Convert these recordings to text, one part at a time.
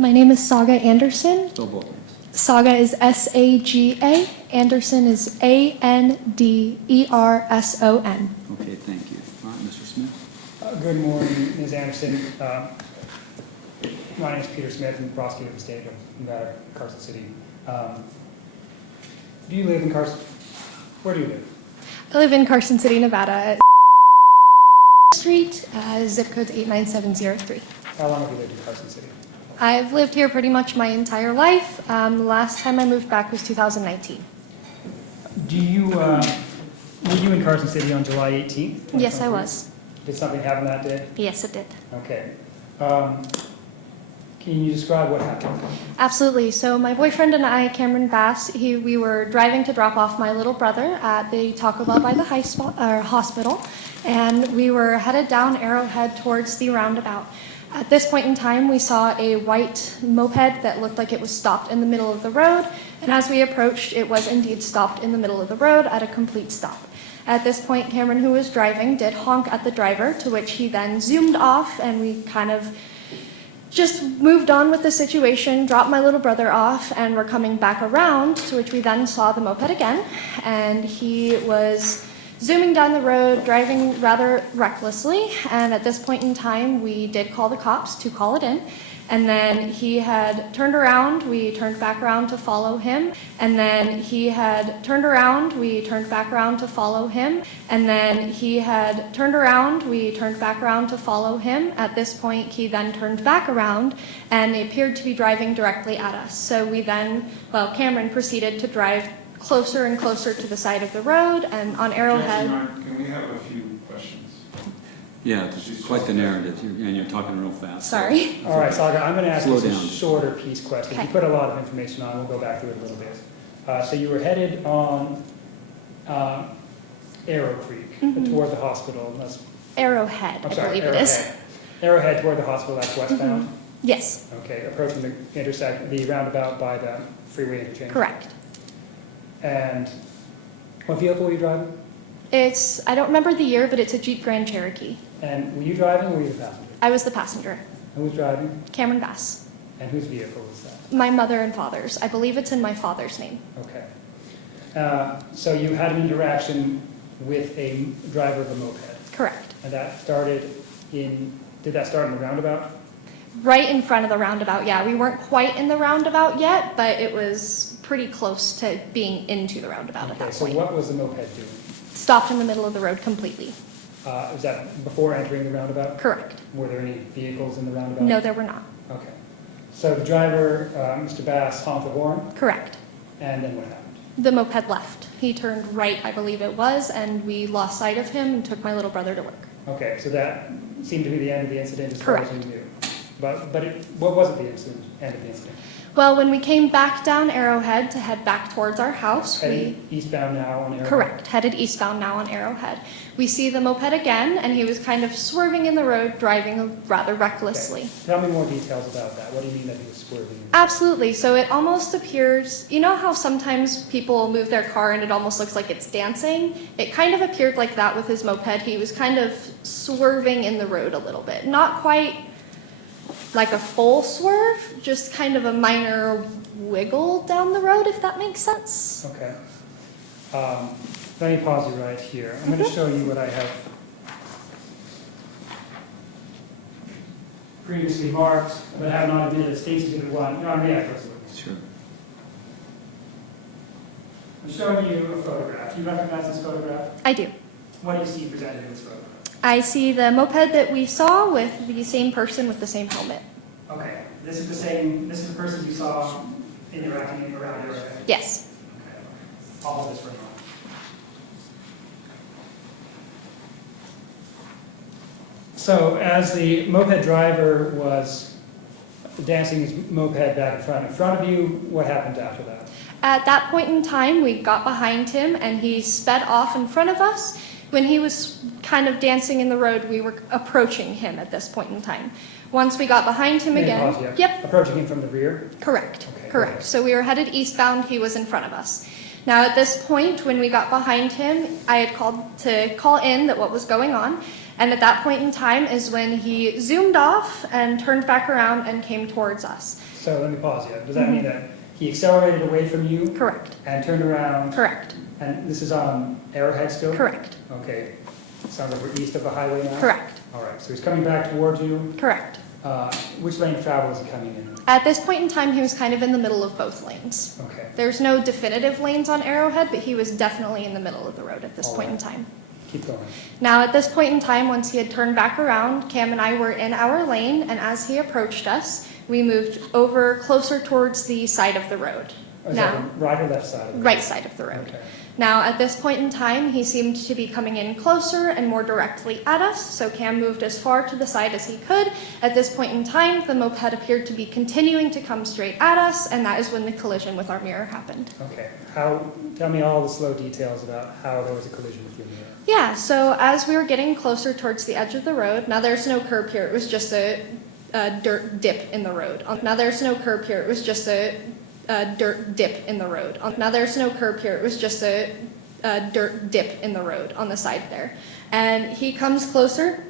My name is Saga Anderson. Spell both names. Saga is S-A-G-A. Anderson is A-N-D-E-R-S-O-N. Okay, thank you. All right, Mr. Smith. Good morning, Ms. Anderson. My name is Peter Smith. I'm the prosecutor of the state of Nevada, Carson City. Do you live in Carson? Where do you live? I live in Carson City, Nevada, Street, zip code 89703. How long have you lived in Carson City? I've lived here pretty much my entire life. The last time I moved back was 2019. Were you in Carson City on July 18th? Yes, I was. Did something happen that day? Yes, it did. Okay. Can you describe what happened? Absolutely. So my boyfriend and I, Cameron Bass, we were driving to drop off my little brother at the Taco Bell by the hospital, and we were headed down Arrowhead towards the roundabout. At this point in time, we saw a white moped that looked like it was stopped in the middle of the road, and as we approached, it was indeed stopped in the middle of the road at a complete stop. At this point, Cameron, who was driving, did honk at the driver, to which he then zoomed off, and we kind of just moved on with the situation, dropped my little brother off, and were coming back around, to which we then saw the moped again, and he was zooming down the road, driving rather recklessly, and at this point in time, we did call the cops to call it in, and then he had turned around, we turned back around to follow him, and then he had turned around, we turned back around to follow him, and then he had turned around, we turned back around to follow him. At this point, he then turned back around and appeared to be driving directly at us. So we then, Cameron proceeded to drive closer and closer to the side of the road, and on Arrowhead. Can we have a few questions? Yeah, it's quite the narrative, and you're talking real fast. Sorry. All right, Saga, I'm going to ask you Slow some down. shorter piece questions. Okay. You put a lot of information on. We'll go back through it a little bit. So you were headed on Arrow Creek toward the hospital. Arrowhead, I'm I sorry, believe Arrowhead. it is. Arrowhead toward the hospital, that's westbound? Yes, Okay, approaching the the roundabout by the freeway interchange? correct. And what vehicle were you driving? I don't remember the year, but it's a Jeep Grand Cherokee. And were you driving or were you the passenger? I was the passenger, Who was driving? Cameron Bass. And whose vehicle was that? My mother and father's. I believe it's in my father's name. Okay. So you had an interaction with a driver of a moped, Correct. and did that start in the roundabout? Right in front of the roundabout, yeah. We weren't quite in the roundabout yet, but it was pretty close to being into the roundabout at Okay, that so point. what was the moped doing? Stopped in the middle of the road completely. Was that before entering the roundabout? Correct. Were there any vehicles in the roundabout? No, there were not. Okay. So the driver, Mr. Bass, honked the horn, Correct. and then what happened? The moped left. He turned right, I believe it was, and we lost sight of him and took my little brother to work. Okay, so that seemed to be the end of the incident as far as you Correct. knew. But what was it the end of the incident? Well, when we came back down Arrowhead to head back towards our house, Heading eastbound now on Arrowhead? Correct, headed eastbound now on Arrowhead. We see the moped again, and he was kind of swerving in the road, driving rather recklessly. Okay. Tell me more details about that. What do you mean that he was swerving? Absolutely. So it almost appears, you know how sometimes people move their car and it almost looks like it's dancing? It kind of appeared like that with his moped. He was kind of swerving in the road a little bit. Not quite like a full swerve, just kind of a minor wiggle down the road, if that makes sense. Okay. Let me pause you right here. I'm going to show you what I have previously marked, but have not admitted States Exhibit 1. No, yeah, first of all. Sure. I'm showing you a photograph. Do you recognize this photograph? I do. What do you see presented in this photograph? I see the moped that we saw with the same person with the same helmet. Okay. This is the person you saw interacting around your head? Yes. Okay. I'll hold this for a moment. So as the moped driver was dancing his moped back in front of you, what happened after that? At that point in time, we got behind him and he sped off in front of us. When he was kind of dancing in the road, we were approaching him at this point in time. Once we got behind him May I again. pause you? Yep, Approaching him from the rear? correct, Okay, go correct. ahead. So we were headed eastbound, he was in front of us. Now at this point, when we got behind him, I had called in that what was going on, And at that point in time is when he zoomed off and turned back around and came towards us. So let me pause you. Does that mean that he accelerated away from you Correct. and turned around? Correct. And this is on Arrowhead still? Correct. Okay. Sounds like we're east of the highway now? Correct. All right, so he's coming back towards you. Correct. Which lane of travel is he coming in? At this point in time, he was kind of in the middle of both lanes. Okay. There's no definitive lanes on Arrowhead, but he was definitely in the middle of the road at this All point in right. time. Keep going. Now, at this point in time, once he had turned back around, Cam and I were in our lane, and as he approached us, we moved over closer towards the side of the road. Is that the right or left side of the road? Right side of the road. Okay. Now, at this point in time, he seemed to be coming in closer and more directly at us, so Cam moved as far to the side as he could. At this point in time, the moped appeared to be continuing to come straight at us, and that is when the collision with our mirror happened. Okay. Tell me all the slow details about how there was a collision with your mirror. Yeah, so as we were getting closer towards the edge of the road, now there's no curb here, it was just a dirt dip in the road. Now there's no curb here, it was just a dirt dip in the road. Now there's no curb here, it was just a dirt dip in the road on the side there. And he comes closer,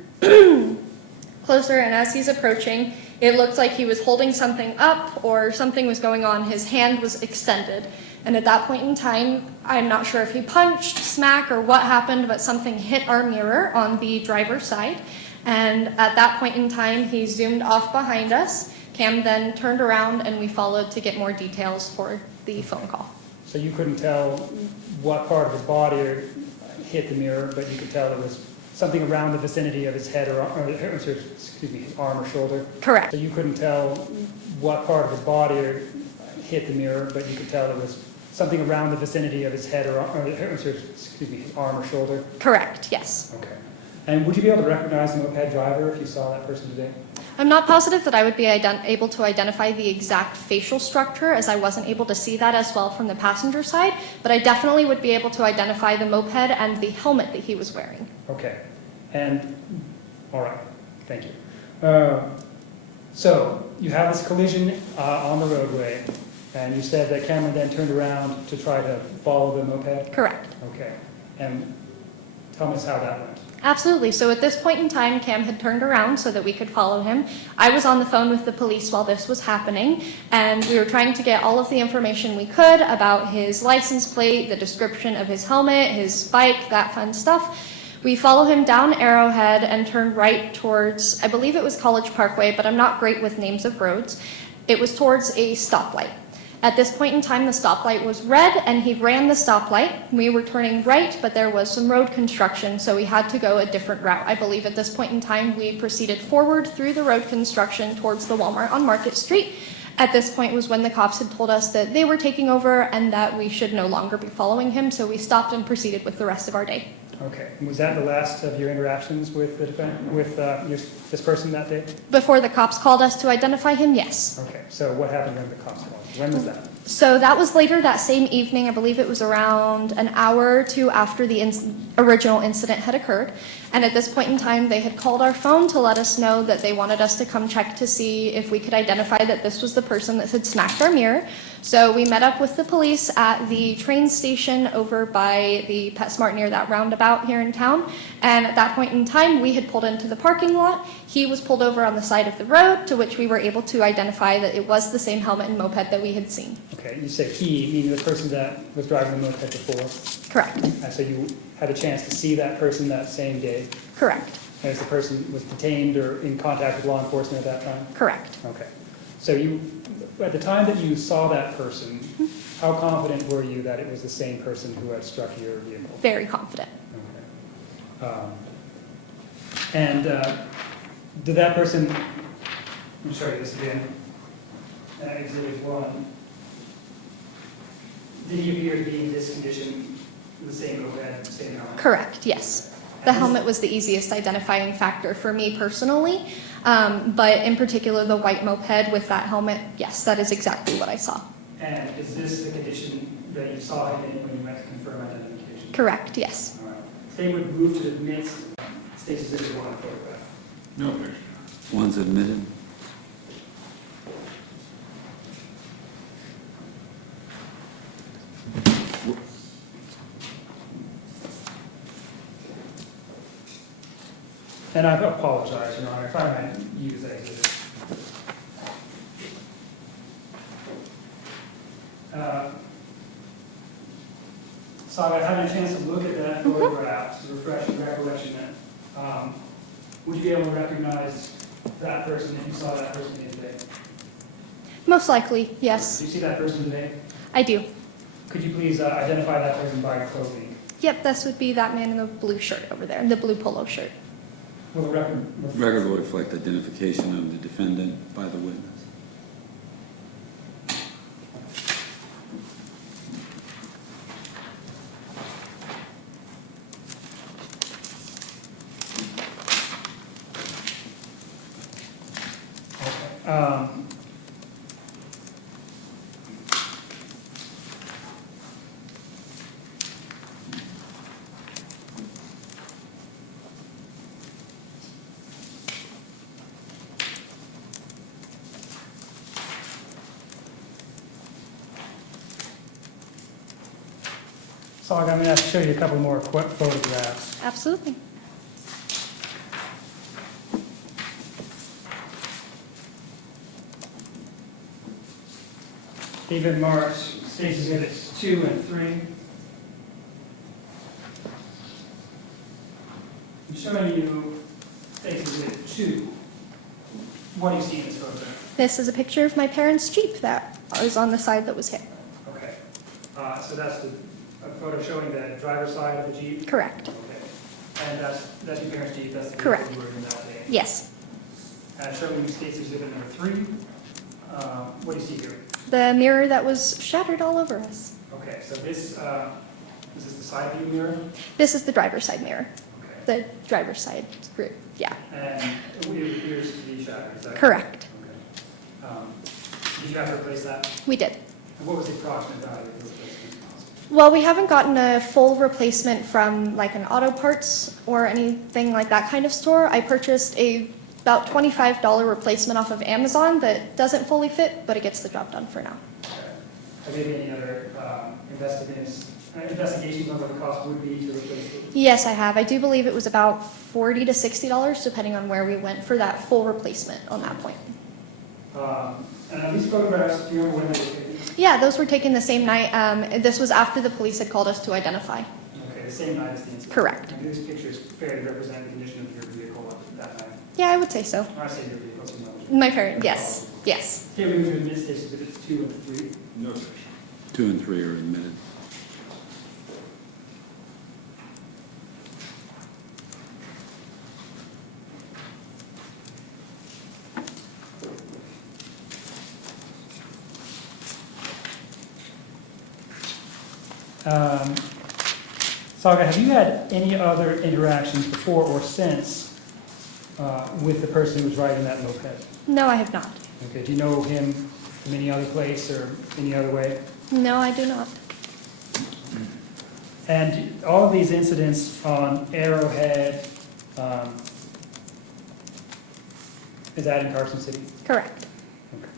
closer, and as he's approaching, it looked like he was holding something up or something was going on. His hand was extended. And at that point in time, I'm not sure if he punched, smacked, or what happened, but something hit our mirror on the driver's side. And at that point in time, he zoomed off behind us. Cam then turned around and we followed to get more details for the phone call. So you couldn't tell what part of his body hit the mirror, but you could tell it was something around the vicinity of his head or his arm or shoulder? Correct. So you couldn't tell what part of his body hit the mirror, but you could tell it was something around the vicinity of his head or his arm or shoulder? Correct, yes. Okay. And would you be able to recognize the moped driver if you saw that person today? I'm not positive that I would be able to identify the exact facial structure, as I wasn't able to see that as well from the passenger side, but I definitely would be able to identify the moped and the helmet that he was wearing. Okay. And, all right, thank you. So you have this collision on the roadway, and you said that Cameron then turned around to try to follow the moped? Correct. Okay. And tell us how that went. Absolutely. So at this point in time, Cam had turned around so that we could follow him. I was on the phone with the police while this was happening, and we were trying to get all of the information we could about his license plate, the description of his helmet, his bike, that fun stuff. We follow him down Arrowhead and turned right towards, I believe it was College Parkway, but I'm not great with names of roads. It was towards a stoplight. At this point in time, the stoplight was red, and he ran the stoplight. We were turning right, but there was some road construction, so we had to go a different route. I believe at this point in time, we proceeded forward through the road construction towards the Walmart on Market Street. At this point was when the cops had told us that they were taking over and that we should no longer be following him, so we stopped and proceeded with the rest of our day. Okay. And was that the last of your interactions with the this person that day? Before the cops called us to identify him, yes. Okay. So what happened when the cops called? When was that? So that was later that same evening. I believe it was around an hour or two after the original incident had occurred. And at this point in time, they had called our phone to let us know that they wanted us to come check to see if we could identify that this was the person that had smacked our mirror. So we met up with the police at the train station over by the PetSmart near that roundabout here in town. And at that point in time, we had pulled into the parking lot. He was pulled over on the side of the road, to which we were able to identify that it was the same helmet and moped that we had seen. Okay. You say he, meaning the person that was driving the moped before. Correct. And so you had a chance to see that person that same day. Correct. As the person was detained or in contact with law enforcement at that time? Correct. Okay. So you, at the time that you saw that person, how confident were you that it was the same person who had struck your vehicle? Very confident. Okay. And did that person, let me show you this again, Exhibit 1. Did he appear to be in this condition, the same moped, same helmet? Correct, yes. The helmet was the easiest identifying factor for me personally, but in particular the white moped with that helmet, yes, that is exactly what I saw. And is this the condition that you saw him in when you went to confirm identification? Correct, yes. All right. They would move to the next State's Exhibit 1 photograph. No picture. One's admitted. And I apologize, Your Honor, if I might use that exhibit. Saga, having a chance to look at that photograph, to refresh your recollection, would you be able to recognize that person if you saw that person again today? Most likely, yes. Do you see that person today? I do. Could you please identify that person by clothing? Yep, this would be that man in the blue shirt over there, the blue polo shirt. Will the record... Record will reflect identification of the defendant by the witness. Saga, I'm going to have to show you a couple more photographs. Absolutely. David marked State's Exhibits 2 and 3. I'm showing you State's Exhibit 2. What do you see in this photograph? This is a picture of my parents' Jeep that was on the side that was hit. Okay. So that's a photo showing the driver's side of the Jeep? Correct. Okay. And that's your parents' Jeep? That's the Correct. vehicle you were in that day? Yes. Showing you State's Exhibit number 3. What do you see here? The mirror that was shattered all over us. Okay, so this is the side view mirror? This is the driver's side mirror. Okay. The driver's side group, yeah. And it appears to be shattered, is that Correct. Okay. Did you have to replace that? We did. And what was the approximate value of the replacement cost? Well, we haven't gotten a full replacement from like an auto parts or anything like that kind of store. I purchased about $25 replacement off of Amazon that doesn't fully fit, but it gets the job done for now. Okay. Have you had any other investigations on what the cost would be to replace it? Yes, I have. I do believe it was about $40 to $60, depending on where we went for that full replacement on that point. And are these photographs, do you remember when they were taken? Yeah, those were taken the same night. This was after the police had called us to identify. Okay, the same night as the incident? Correct. And these pictures fairly represent the condition of your vehicle at that night? Yeah, I would say so. When I say your vehicle, it's your My parent, yes, yes. Okay, we move to admit State's Exhibits 2 and 3. No, sir. 2 and 3 are admitted. Saga, have you had any other interactions before or since with the person who was riding that moped? No, I have not. Okay, do you know him from any other place or any other way? No, I do not. And all of these incidents on Arrowhead, is that in Carson City? Correct. Okay.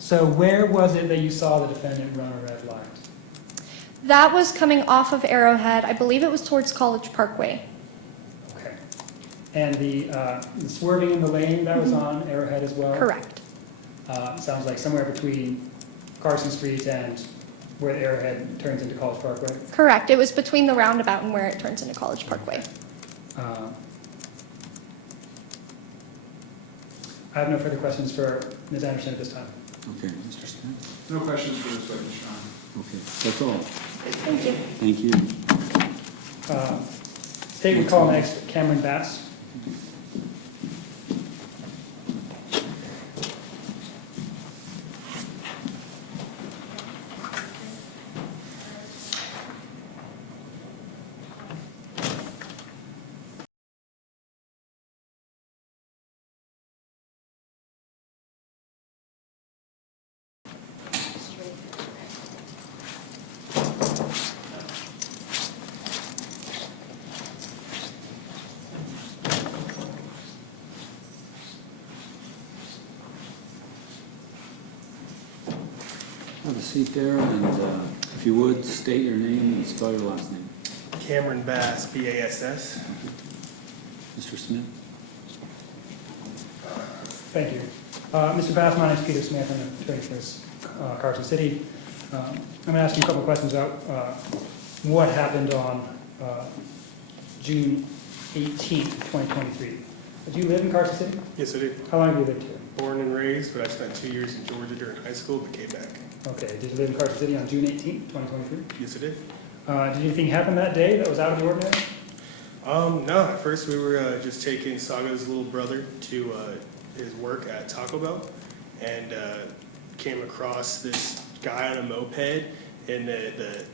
So where was it that you saw the defendant run a red light? That was coming off of Arrowhead. I believe it was towards College Parkway. Okay. And the swerving in the lane, that was on Arrowhead as well? Correct. Sounds like somewhere between Carson Street and where the Arrowhead turns into College Parkway? Correct. It was between the roundabout and where it turns into College Parkway. I have no further questions for Ms. Anderson at this time. Okay, Mr. Smith? No questions for this witness, Your Honor. Okay, that's all. Thank you. Thank you. State would call next Cameron Bass. Have a seat there, and if you would, state your name and spell your last name. Cameron Bass, B-A-S-S. Mr. Smith? Thank you. Mr. Bass, my name is Peter Smith. I'm an attorney for Carson City. I'm going to ask you a couple of questions about what happened on June 18th, 2023. Did you live in Carson City? Yes, I did. How long have you lived here? Born and raised, but I spent 2 years in Georgia during high school, but came back. Okay. Did you live in Carson City on June 18th, 2023? Yes, I did. Did anything happen that day that was out of the ordinary? No, at first we were just taking Saga's little brother to his work at Taco Bell, and came across this guy on a moped in the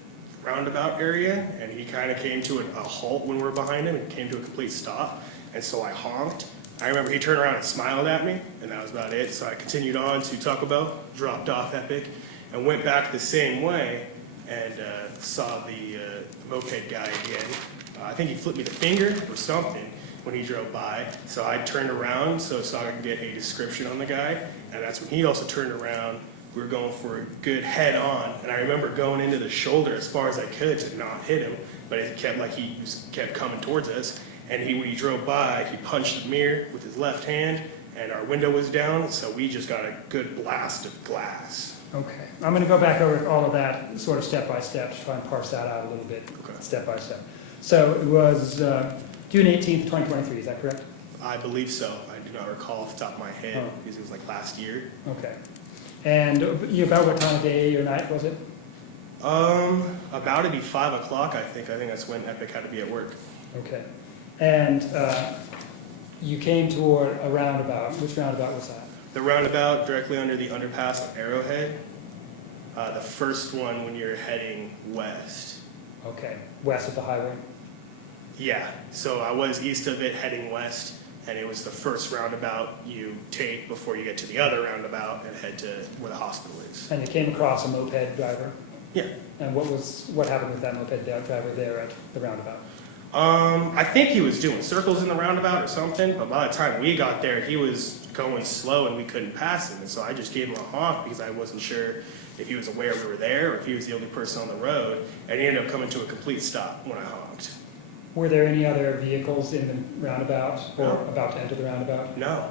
roundabout area, and he kind of came to a halt when we were behind him and came to a complete stop, and so I honked. I remember he turned around and smiled at me, and that was about it. So I continued on to Taco Bell, dropped off Epic, and went back the same way, and saw the moped guy again. I think he flipped me the finger or something when he drove by. So I turned around so I could get a description on the guy, and that's when he also turned around. We were going for a good head on, and I remember going into the shoulder as far as I could to not hit him, but it kept he just kept coming towards us. And when he drove by, he punched the mirror with his left hand, and our window was down, so we just got a good blast of glass. Okay. I'm going to go back over all of that sort of step by step to try and parse that out a little bit, Okay. step by step. So it was June 18th, 2023, is that correct? I believe so. I do not recall off the top of my head, Oh. because it was like last year. Okay. And about what time of day or night was it? About to be 5 o'clock, I think. I think that's when Epic had to be at work. Okay. And you came toward a roundabout. Which roundabout was that? The roundabout directly under the underpass on Arrowhead. The first one when you're heading west. Okay. West of the highway? Yeah, so I was east of it heading west, and it was the first roundabout you take before you get to the other roundabout and head to where the hospital is. And you came across a moped driver? Yeah. And what happened with that moped driver there at the roundabout? I think he was doing circles in the roundabout or something, but by the time we got there, he was going slow and we couldn't pass him. And so I just gave him a honk because I wasn't sure if he was aware we were there or if he was the only person on the road. And he ended up coming to a complete stop when I honked. Were there any other vehicles in the roundabout or No. about to enter the roundabout? No.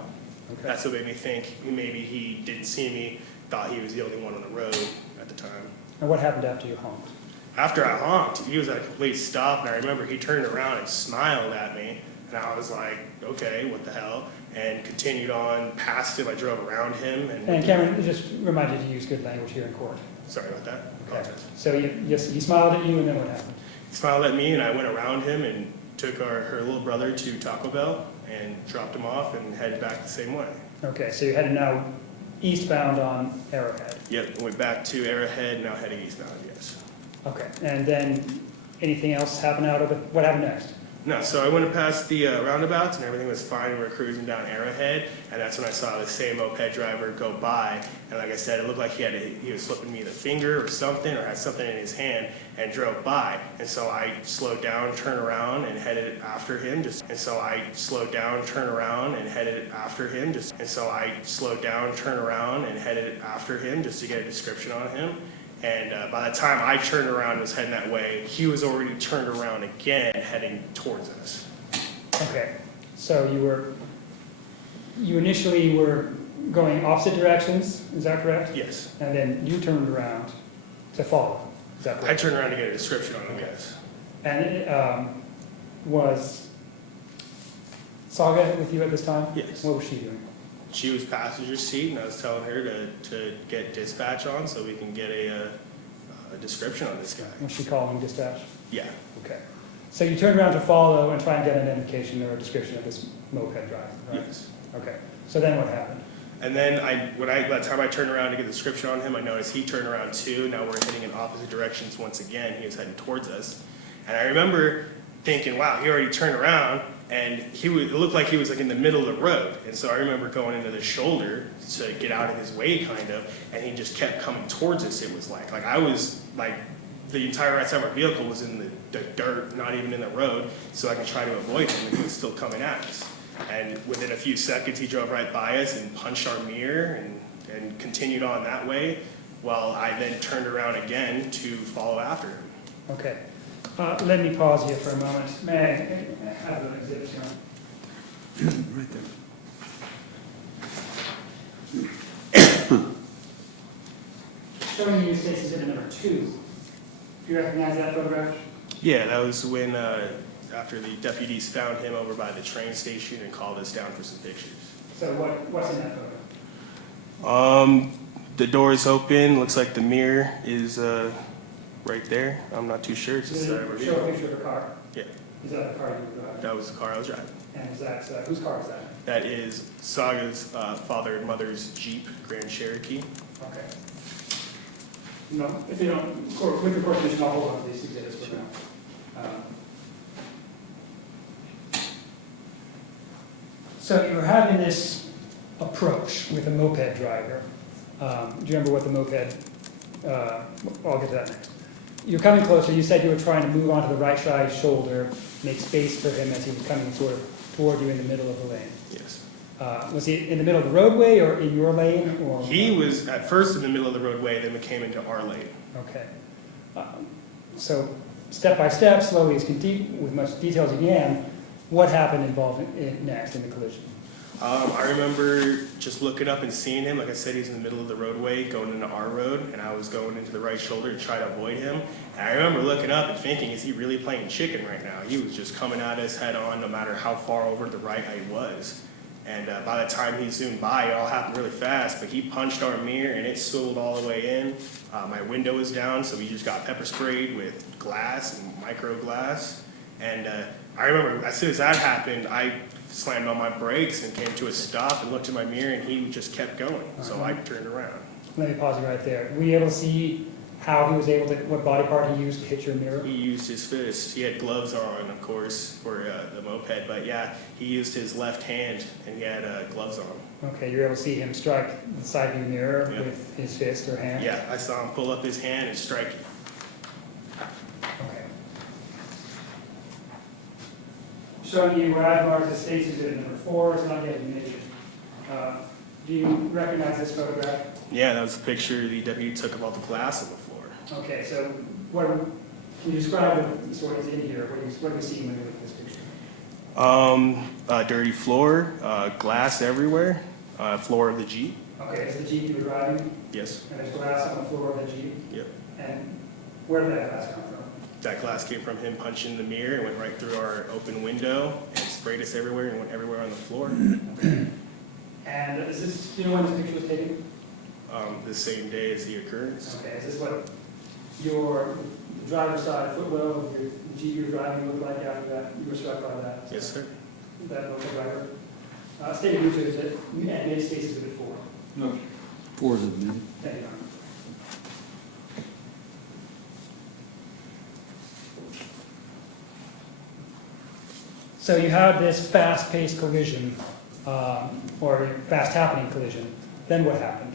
Okay. That's what made me think maybe he didn't see me, thought he was the only one on the road at the time. And what happened after you honked? After I honked, he was at a complete stop, and I remember he turned around and smiled at me, and I was like, okay, what the hell, and continued on past him. I drove around him, And Cameron, just remind you to use good language here in court. sorry about that. Okay. Apologize. So he smiled at you, and then what happened? He smiled at me, and I went around him and took her little brother to Taco Bell and dropped him off and headed back the same way. Okay, so you're headed now eastbound on Arrowhead. Yep, went back to Arrowhead, now heading eastbound, yes. Okay, and then anything else happen what happened next? No, so I went past the roundabouts and everything was fine. We were cruising down Arrowhead, and that's when I saw the same moped driver go by. And like I said, it looked like he was flipping me the finger or something, or had something in his hand, and drove by. And so I slowed down, turned around, and headed after him. And so I slowed down, turned around, and headed after him. Just to get a description on him. And by the time I turned around and was heading that way, he was already turned around again, heading towards us. Okay, so you initially were going opposite directions, is that correct? Yes. And then you turned around to follow, is that I correct? turned around to get a description on him, yes. And it was Saga with you at this time? Yes. What was she doing? She was passenger seat, and I was telling her to get dispatch on so we can get a description on this guy. Was she calling dispatch? Yeah. Okay. So you turned around to follow and try and get an indication or a description of this moped driver, right? Yes. Okay. So then what happened? And then by the time I turned around to get the description on him, I noticed he turned around too. Now we're heading in opposite directions once again. He was heading towards us. And I remember thinking, wow, he already turned around. And it looked like he was like in the middle of the road. And so I remember going into the shoulder to get out of his way, kind of, and he just kept coming towards us, it was like I was like, the entire right side of our vehicle was in the dirt, not even in the road, so I could try to avoid him, and he was still coming at us. And within a few seconds, he drove right by us and punched our mirror and continued on that way. Well, I then turned around again to follow after him. Okay. Let me pause here for a moment. May I have an exhibit here? Right there. Showing you this exhibit number 2. Do you recognize that photograph? Yeah, that was when, after the deputies found him over by the train station and called us down for some pictures. So what's in that photo? The door is open, looks like the mirror is right there. I'm not too sure. It's just, Show a picture of a car. yeah, Is that the car you were driving? that was the car I was driving. And is that, whose car is that? That is Saga's father and mother's Jeep Grand Cherokee. Okay. No, if you don't, with the court commission, I'll hold on to these exhibits for now. So you were having this approach with a moped driver. Do you remember what the moped, I'll get to that next. You're coming closer, you said you were trying to move onto the right side shoulder, make space for him as he was coming sort of toward you in the middle of the lane. Yes. Was he in the middle of the roadway or in your lane? Or He was at first in the middle of the roadway, then we came into our lane. Okay. So step by step, slowly, with much detail as you can, what happened next in the collision? I remember just looking up and seeing him. Like I said, he's in the middle of the roadway going into our road, and I was going into the right shoulder to try to avoid him. And I remember looking up and thinking, is he really playing chicken right now? He was just coming at us head on, no matter how far over to the right I was. And by the time he zoomed by, it all happened really fast, but he punched our mirror and it swiveled all the way in. My window was down, so we just got pepper sprayed with glass and micro glass. And I remember as soon as that happened, I slammed on my brakes and came to a stop and looked in my mirror, and he just kept going. So I turned around. Let me pause you right there. Were you able to see how he was able to, what body part he used to hit your mirror? He used his fist. He had gloves on, of course, for the moped, but yeah, he used his left hand and he had gloves on. Okay, you were able to see him strike the side of your mirror Yeah. with his fist or hand? Yeah, I saw him pull up his hand and strike it. Okay. Showing you what I've marked as State's Exhibit number 4, it's not yet admitted. Do you recognize this photograph? Yeah, that was the picture the deputy took of all the glass on the floor. Okay, so can you describe what is in here? What are we seeing when we look at this picture? Dirty floor, glass everywhere, floor of the Jeep. Okay, it's the Jeep you were driving, Yes. and there's glass on the floor of the Jeep. Yep. And where did that glass come from? That glass came from him punching the mirror and went right through our open window and sprayed us everywhere and went everywhere on the floor. And is this, do you know when this picture was taken? The same day as the occurrence. Okay, is this what the driver's side footwell of your Jeep you were driving looked like after that? You were struck by that? Yes, sir. That local driver? State of Utah is at United States Exhibit 4. No. 4 is admitted. Thank you, Your Honor. So you had this fast-paced collision, or fast-happening collision. Then what happened?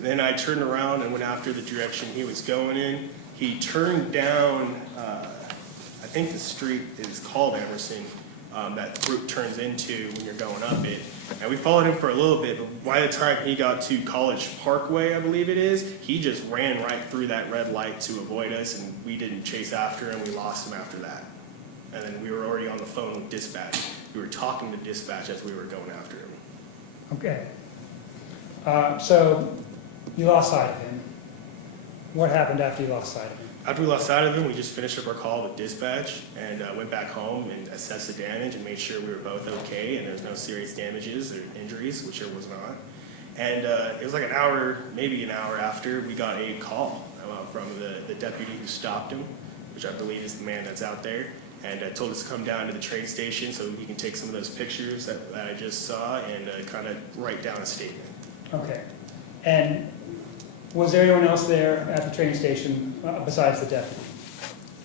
Then I turned around and went after the direction he was going in. He turned down, I think the street is called Anderson, that route turns into when you're going up it. And we followed him for a little bit, but by the time he got to College Parkway, I believe it is, he just ran right through that red light to avoid us, and we didn't chase after him. We lost him after that. And then we were already on the phone with dispatch. We were talking to dispatch as we were going after him. Okay. So you lost sight of him. What happened after you lost sight of him? After we lost sight of him, we just finished up our call with dispatch and went back home and assessed the damage and made sure we were both okay and there was no serious damages or injuries, which there was not. And it was like an hour, maybe an hour after, we got a call from the deputy who stopped him, which I believe is the man that's out there, and told us to come down to the train station so he can take some of those pictures that I just saw and kind of write down a statement. Okay. And was there anyone else there at the train station besides the deputy?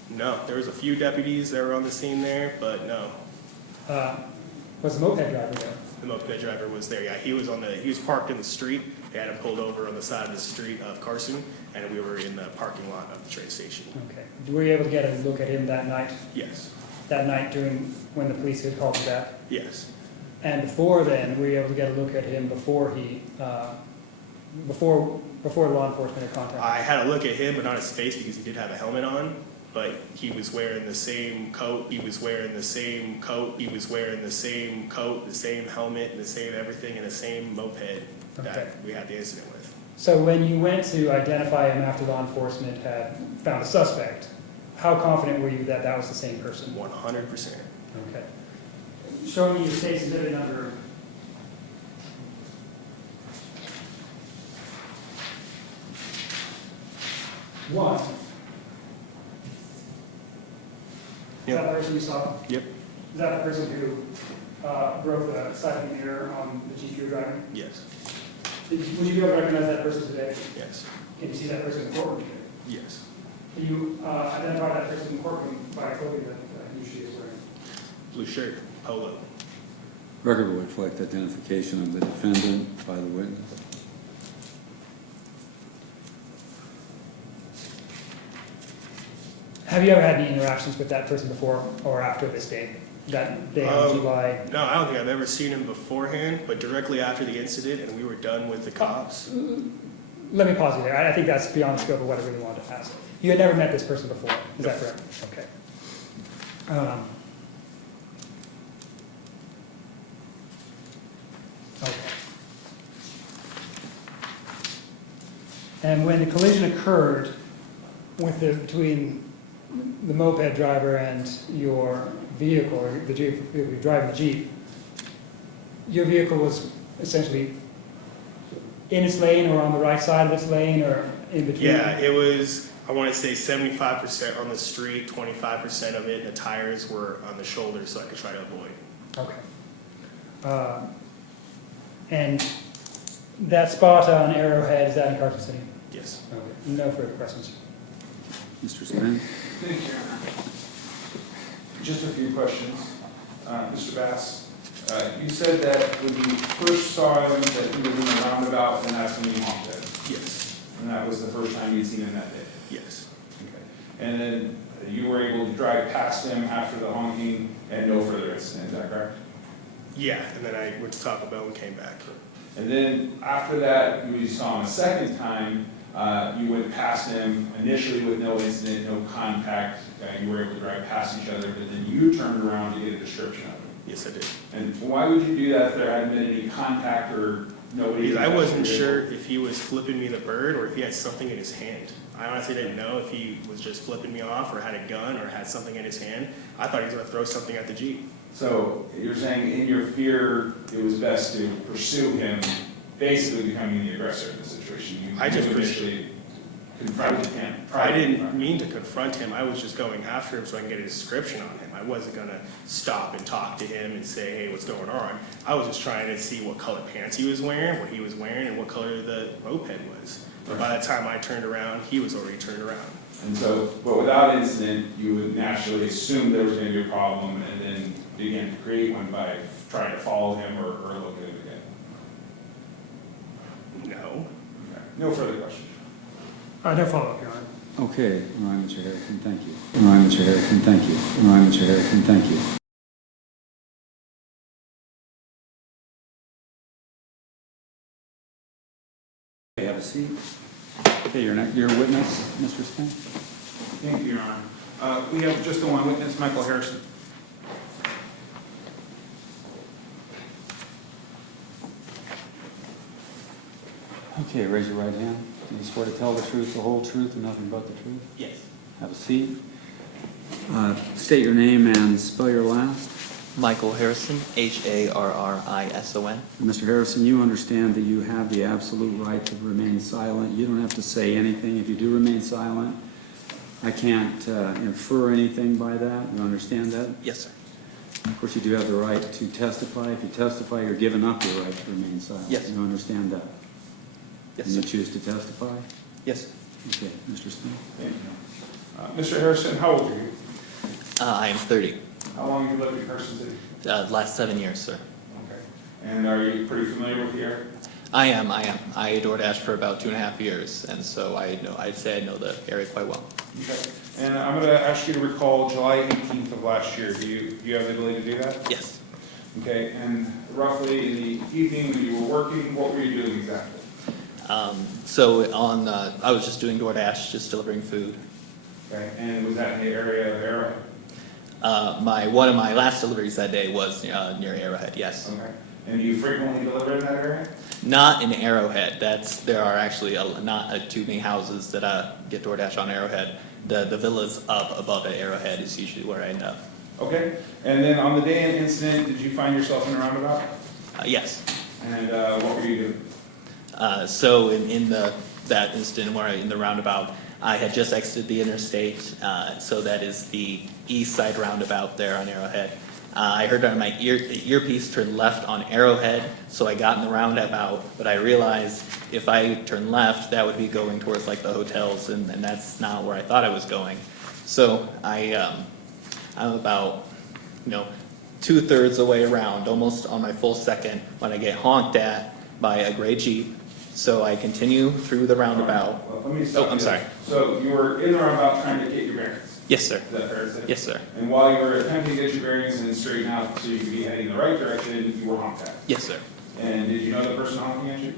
No, there was a few deputies that were on the scene there, but no. Was the moped driver there? The moped driver was there, yeah. He was parked in the street. They had him pulled over on the side of the street of Carson, and we were in the parking lot of the train station. Okay. Were you able to get a look at him that night? Yes. That night when the police had called you back? Yes. And before then, were you able to get a look at him before he before law enforcement had contacted? I had a look at him, but not his face because he did have a helmet on. But he was wearing the same coat. He was wearing the same coat. He was wearing the same coat, the same helmet, and the same everything, and the same moped that we had the incident with. So when you went to identify him after law enforcement had found a suspect, how confident were you that that was the same person? 100%. Okay. Showing you the state exhibit number 1. Is that the person you saw? Yep. Is that the person who broke the side mirror on the Jeep you were driving? Yes. Would you be able to recognize that person today? Yes. Can you see that person in the courtroom today? Yes. Can you identify that person in the courtroom by clothing that he is wearing? Blue shirt, polo. Record will reflect identification of the defendant by the witness. Have you ever had any interactions with that person before or after this day? That day on July? No, I don't think I've ever seen him beforehand, but directly after the incident and we were done with the cops. Let me pause you there. I think that's beyond the scope of what I really wanted to ask. You had never met this person before, is that correct? Okay. Okay. And when the collision occurred between the moped driver and your vehicle, or the Jeep, you're driving the Jeep, your vehicle was essentially in its lane or on the right side of its lane or in between? Yeah, it was, I want to say 75% on the street, 25% of it, the tires were on the shoulder so I could try to avoid. Okay. And that spot on Arrowhead, is that in Carson City? Yes. Okay. No further questions. Mr. Spence? Thank you. Just a few questions. Mr. Bass, you said that when you first saw him, that he was in the roundabout, and that's when you honked at him. Yes. And that was the first time you'd seen him that day. Yes. Okay. And then you were able to drive past him after the honking and no further incident, is that correct? Yeah, and then I went to Taco Bell and came back. And then after that, when you saw him a second time, you went past him initially with no incident, no contact. You were able to drive past each other, but then you turned around to get a description of him. Yes, I did. And why would you do that if there hadn't been any contact or nobody? Because I wasn't sure if he was flipping me the bird or if he had something in his hand. I honestly didn't know if he was just flipping me off or had a gun or had something in his hand. I thought he was going to throw something at the Jeep. So you're saying in your fear, it was best to pursue him, basically becoming the aggressor in the situation. I just initially confronted him. I didn't mean to confront him. I was just going after him so I can get a description on him. I wasn't going to stop and talk to him and say, hey, what's going on? I was just trying to see what color pants he was wearing, what he was wearing, and what color the moped was. But by the time I turned around, he was already turned around. And so, but without incident, you would naturally assume there was going to be a problem and then begin to create one by trying to follow him or look at him again. No. Okay. No further questions. No follow-up, Your Honor. Okay, all right, Mr. Harrison, thank you. All right, Mr. Harrison, thank you. All right, Mr. Harrison, thank you. Okay, have a seat. Okay, your witness, Mr. Spence. Thank you, Your Honor. We have just the one witness, Michael Harrison. Okay, raise your right hand. Do you swear to tell the truth, the whole truth, and nothing but the truth? Yes. Have a seat. State your name and spell your last. Michael Harrison, Harrison. Mr. Harrison, you understand that you have the absolute right to remain silent. You don't have to say anything. If you do remain silent, I can't infer anything by that. You understand that? Yes, sir. Of course, you do have the right to testify. If you testify, you're giving up your right to remain silent. Yes. You understand that? Yes, And you sir. choose to testify? Yes, sir. Okay, Mr. Smith. Thank you. Mr. Harrison, how old are you? I am 30. How long have you lived in Carson City? Last 7 years, sir. Okay. And are you pretty familiar with the area? I am. I DoorDashed for about 2.5 years, and so I'd say I know the area quite well. Okay. And I'm going to ask you to recall July 18th of last year. Do you have the ability to do that? Yes. Okay. And roughly in the evening when you were working, what were you doing exactly? So on, I was just doing DoorDash, just delivering food. Okay, and was that in the area of Arrowhead? One of my last deliveries that day was near Arrowhead, yes. Okay, and do you frequently deliver in that area? Not in Arrowhead. There are actually not too many houses that get DoorDash on Arrowhead. The villas up above at Arrowhead is usually where I end up. Okay, and then on the day of the incident, did you find yourself in a roundabout? Yes. And what were you doing? So in that incident where in the roundabout, I had just exited the interstate, so that is the east side roundabout there on Arrowhead. I heard on my earpiece turn left on Arrowhead, so I got in the roundabout, but I realized if I turn left, that would be going towards like the hotels, and that's not where I thought I was going. So I'm about, 2/3 the way around, almost on my full second, when I get honked at by a gray Jeep. So I continue through the roundabout. Well, let me stop you I'm there. sorry. So you were in the roundabout trying to get your bearings? Yes, sir. Is that fair to say? Yes, sir. And while you were attempting to get your bearings and straighten out so you could be heading in the right direction, you were honked at? Yes, sir. And did you know the person honking at you?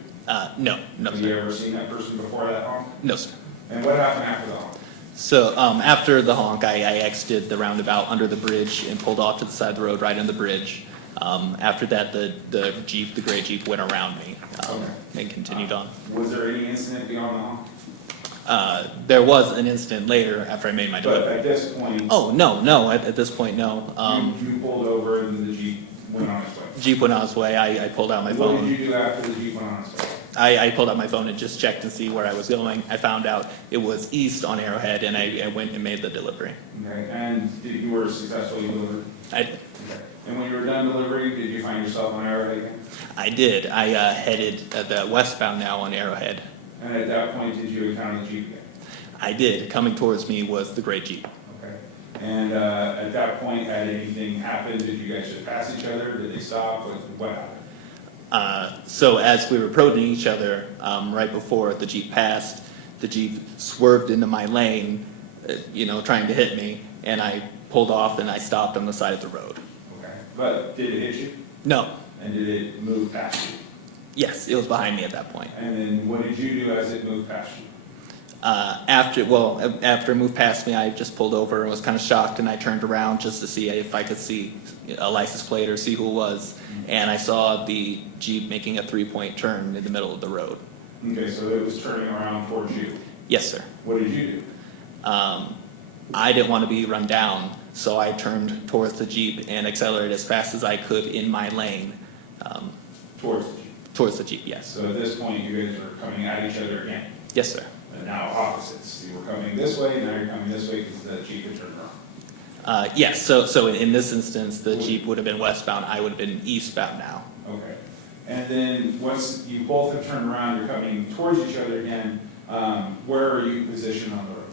No, Have you sir. ever seen that person before that honk? No, sir. And what happened after the honk? So after the honk, I exited the roundabout under the bridge and pulled off to the side of the road right on the bridge. After that, the gray Jeep went around me and continued on. Was there any incident beyond the honk? There was an incident later after I made my But delivery. at this point, Oh, no, at this point, no. you pulled over and the Jeep went on its way. Jeep went on its way, I pulled out my What did phone. you do after the Jeep went on its way? I pulled out my phone and just checked to see where I was going. I found out it was east on Arrowhead, and I went and made the delivery. Okay, and you were successfully delivered? I Okay. And when you were done delivering, did you find yourself on Arrowhead again? I did. I headed the westbound now on Arrowhead. And at that point, did you encounter the Jeep again? I did. Coming towards me was the gray Jeep. Okay. And at that point, had anything happened? Did you guys just pass each other? Did they stop? What happened? So as we were approaching each other, right before the Jeep passed, the Jeep swerved into my lane, trying to hit me, and I pulled off and I stopped on the side of the road. Okay. But did it hit you? No. And did it move past you? Yes, it was behind me at that point. And then what did you do as it moved past you? After it moved past me, I just pulled over and was kind of shocked, and I turned around just to see if I could see a license plate or see who it was, and I saw the Jeep making a 3-point turn in the middle of the road. Okay, so it was turning around towards you. Yes, sir. What did you do? I didn't want to be run down, so I turned towards the Jeep and accelerated as fast as I could in my lane. Towards the Jeep. Towards the Jeep, yes. So at this point, you guys were coming at each other again. Yes, sir. And now opposites. You were coming this way, now you're coming this way because the Jeep had turned around. Yes, so in this instance, the Jeep would have been westbound, I would have been eastbound now. Okay. And then once you both have turned around, you're coming towards each other again, where are you positioned on the road?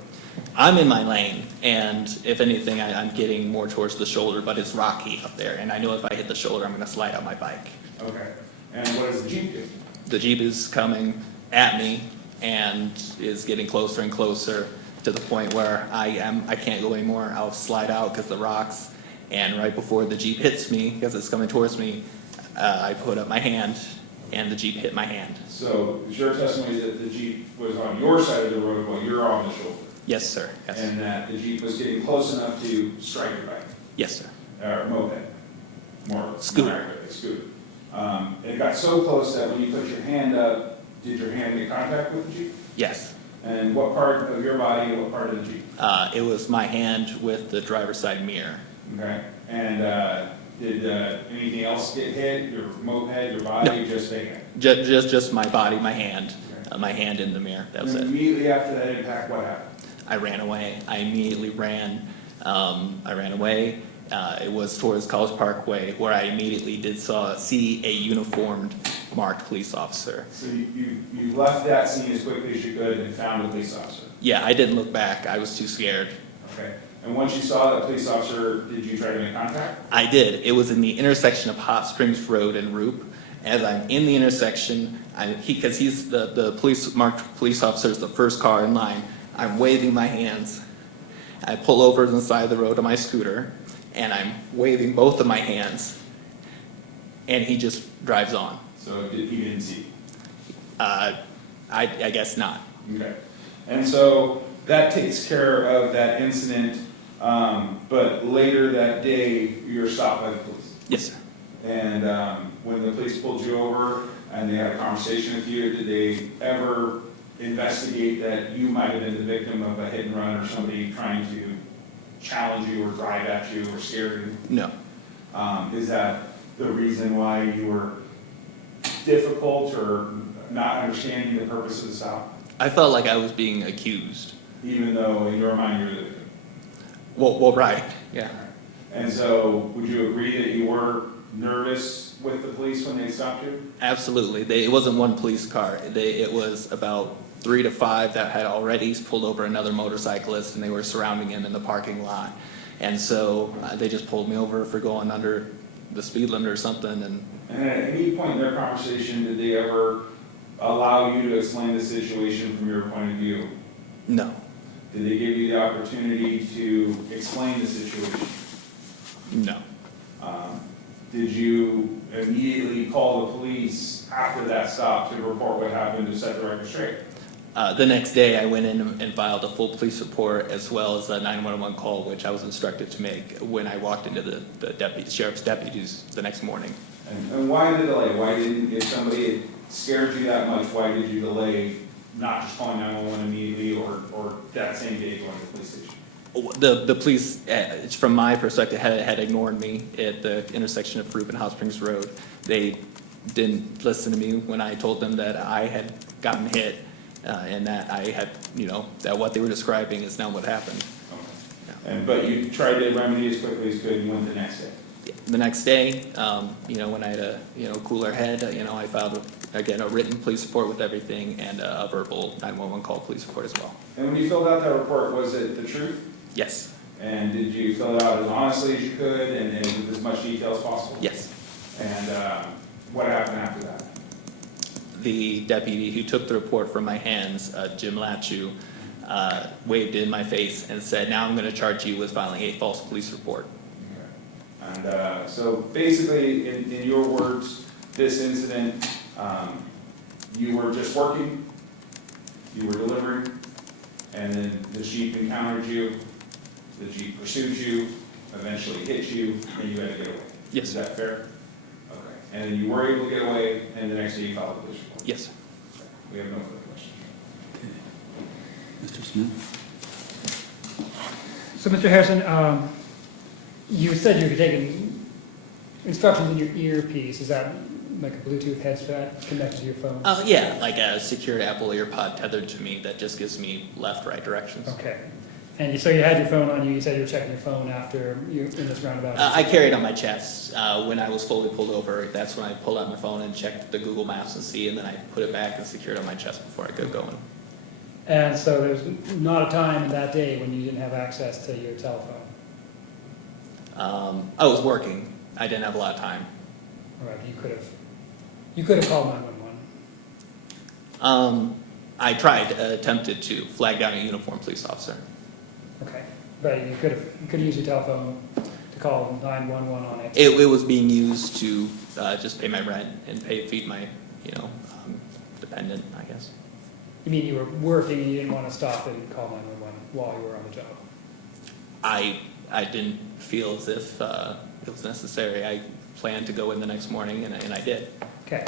I'm in my lane, and if anything, I'm getting more towards the shoulder, but it's rocky up there, and I know if I hit the shoulder, I'm gonna slide out my bike. Okay. And what does the Jeep do? The Jeep is coming at me and is getting closer and closer to the point where I can't go anymore. I'll slide out because the rocks, and right before the Jeep hits me, because it's coming towards me, I put up my hand, and the Jeep hit my hand. So is your testimony that the Jeep was on your side of the road while you're on the shoulder? Yes, sir. Yes. And that the Jeep was getting close enough to strike your bike? Yes, sir. Or moped? Scooter. More accurately, scooter. It got so close that when you put your hand up, did your hand make contact with the Jeep? Yes. And what part of your body, what part of the Jeep? It was my hand with the driver's side mirror. Okay. And did anything else get hit? Your moped, your body, just the hand? Just my body, my hand, Okay. my hand in the mirror. That was And it. immediately after that impact, what happened? I ran away. I immediately ran. I ran away. It was towards College Parkway, where I immediately did see a uniformed, marked police officer. So you left that scene as quickly as you could and found a police officer? Yeah, I didn't look back. I was too scared. Okay. And once you saw that police officer, did you try to make contact? I did. It was in the intersection of Hot Springs Road and Roop. As I'm in the intersection, because he's the marked police officer is the first car in line, I'm waving my hands. I pull over to the side of the road on my scooter, and I'm waving both of my hands, and he just drives on. So he didn't see you? I guess not. Okay. And so that takes care of that incident, but later that day, you were stopped by the police. Yes, sir. And when the police pulled you over and they had a conversation with you, did they ever investigate that you might have been the victim of a hit and run or somebody trying to challenge you or drive at you or scare you? No. Is that the reason why you were difficult or not understanding the purpose of the stop? I felt like I was being accused. Even though in your mind you're the victim? Well, right, yeah. And so would you agree that you were nervous with the police when they stopped you? Absolutely. It wasn't one police car. It was about 3 to 5 that had already pulled over another motorcyclist, and they were surrounding him in the parking lot. And so they just pulled me over for going under the speed limit or something. And at any point in their conversation, did they ever allow you to explain the situation from your point of view? no, Did they give you the opportunity to explain the situation? no. Did you immediately call the police after that stop to report what happened to set the record straight? The next day, I went in and filed a full police report as well as a 911 call, which I was instructed to make when I walked into the sheriff's deputies the next morning. And why the delay? Why didn't, if somebody had scared you that much, why did you delay not just calling 911 immediately or that same day going to the police station? The police, from my perspective, had ignored me at the intersection of Fruit and Hot Springs Road. They didn't listen to me when I told them that I had gotten hit and that I had, that what they were describing is not what happened. Okay. But you tried to remedy as quickly as you could and you went the next day? The next day, when I had a, cooler head, I filed, again, a written police report with everything and a verbal 911 call police report as well. And when you filled out that report, was it the truth? Yes. And did you fill it out as honestly as you could and with as much detail as possible? Yes. And what happened after that? The deputy who took the report from my hands, Jim Lachew, waved in my face and said, "Now I'm going to charge you with filing a false police report." Okay. And so basically, in your words, this incident, you were just working, you were delivering, and then the Jeep encountered you, the Jeep pursued you, eventually hit you, and you had to get away. Yes. Is that fair? Okay. And then you were able to get away, and the next day you filed a police report? Yes. Okay. We have no further questions. Mr. Smith? So, Mr. Harrison, you said you were taking instructions in your earpiece. Is that like a Bluetooth headset connected to your phone? Yeah, like a secured Apple EarPod tethered to me that just gives me left-right directions. Okay. And so you had your phone on you. You said you were checking your phone after you in this roundabout. I carry it on my chest. When I was fully pulled over, that's when I pulled out my phone and checked the Google Maps and see, and then I put it back and secured it on my chest before I could go in. And so there's not a time in that day when you didn't have access to your telephone. I was working. I didn't have a lot of time. All right, you could have called 911. I attempted to flag down a uniformed police officer. Okay, but you could have used your telephone to call 911 on it. It was being used to just pay my rent and feed my, dependent, I guess. You mean you were working and you didn't want to stop and call 911 while you were on the job? I didn't feel as if it was necessary. I planned to go in the next morning, and I did. Okay.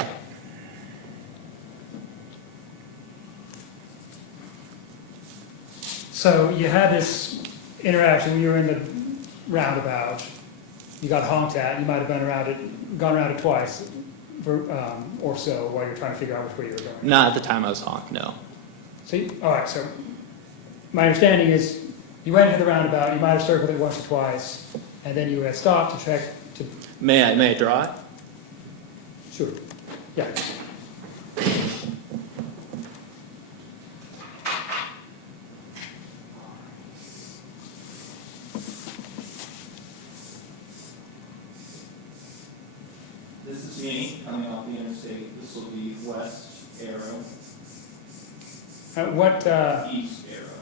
So you had this interaction when you were in the roundabout. You got honked at. You might have gone around it twice, or so, while you were trying to figure out which way you were going. Not at the time I was honked, no. So, all right. So my understanding is you went into the roundabout. You might have circled it once or twice, and then you had stopped to check to. May I draw it? Sure. Yeah. This is me coming off the interstate. This will be west arrow, What east arrow.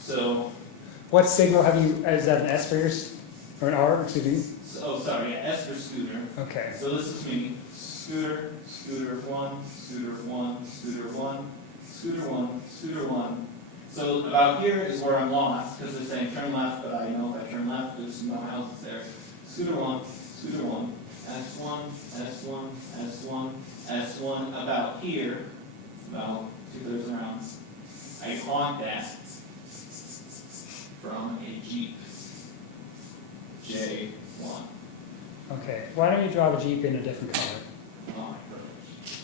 So, what signal have you? Is that an S for yours or an R? Excuse me. sorry, S for scooter. Okay. So this is me. scooter, scooter one, scooter one, scooter one, scooter one, scooter one. So about here is where I'm lost, because they're saying turn left, but I know if I turn left, there's no houses there. Scooter one, S1, S1, S1, S1, about here, about 2/3 around. I honk that from a Jeep, J1. Okay, why don't you draw the Jeep in a different color? Oh my goodness.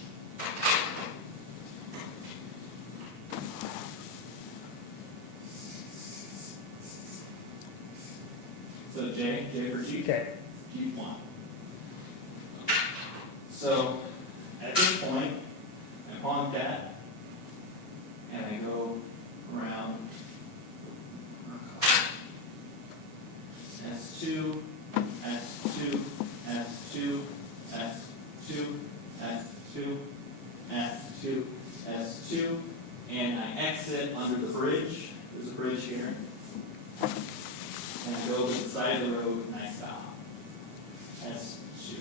So J for Jeep? Okay, Jeep 1. So at this point, I honk that, and I go around S2, S2, S2, S2, S2, S2, S2, and I exit under the bridge. There's a bridge here. And I go to the side of the road and I stop. S2,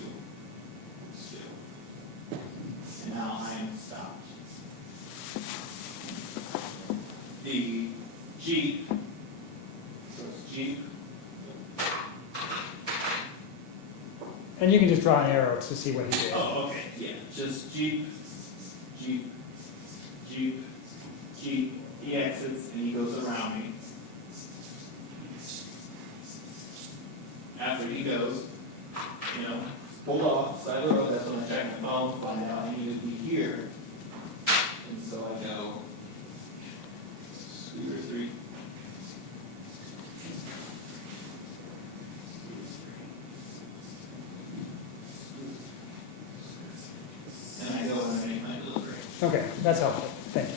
S2. And now I am stopped. The Jeep, so it's Jeep. and you can just draw an arrow to see what he did. Oh, okay, yeah, just Jeep, Jeep, Jeep, Jeep. He exits and he goes around me. After he goes, pull off, side of the road, that's when I check my phone, find out I need to be here. And so I go, scooter 3. And I go and I make my delivery. Okay, that's helpful, thank you.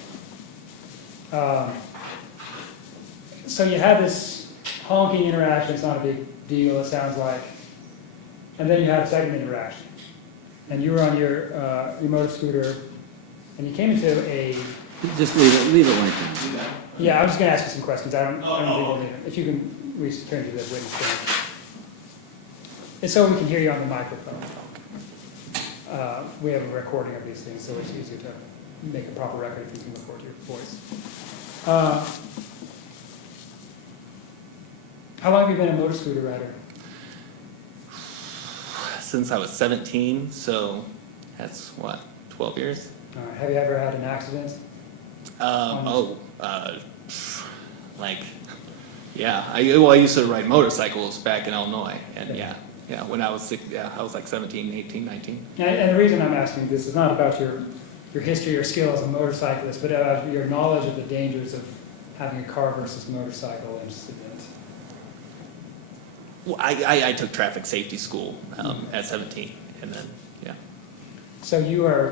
So you had this honking interaction, it's not a big deal, it sounds like. And then you had a second interaction. And you were on your motor scooter, and you came into a, Just leave it like that. Do that. yeah, I'm just gonna ask you some questions, I don't think Oh, we'll need it. If you can return to the witness stand. And so we can hear you on the microphone. We have a recording of these things, so it's easier to make a proper record if you can record your voice. How long have you been a motor scooter rider? Since I was 17, so that's what, 12 years? Have you ever had an accident? Yeah, I used to ride motorcycles back in Illinois, and Okay. yeah, when I was I was like 17, 18, 19. And the reason I'm asking this is not about your history or skill as a motorcyclist, but about your knowledge of the dangers of having a car versus motorcycle incident. Well, I took traffic safety school at 17, and then, yeah. So you're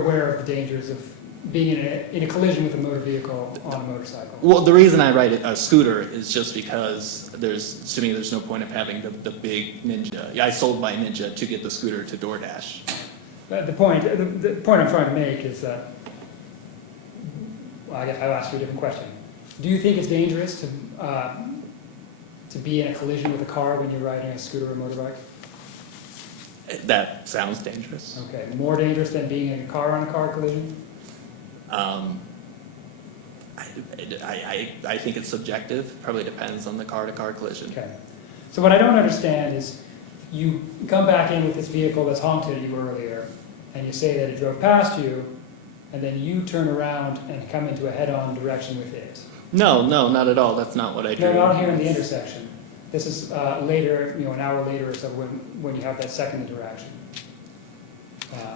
aware of the dangers of being in a collision with a motor vehicle on a motorcycle? Well, the reason I ride a scooter is just because to me, there's no point of having the big Ninja. Yeah, I sold my Ninja to get the scooter to DoorDash. But the point I'm trying to make is that, well, I guess I'll ask you a different question. Do you think it's dangerous to be in a collision with a car when you're riding a scooter or motorbike? That sounds dangerous. Okay, more dangerous than being in a car-on-a-car collision? I think it's subjective. Probably depends on the car-to-car collision. Okay. So what I don't understand is you come back in with this vehicle that's honked at you earlier, and you say that it drove past you, and then you turn around and come into a head-on direction with it. No, not at all. That's not what I drew. No, not here in the intersection. This is later, an hour later or so when you have that second interaction.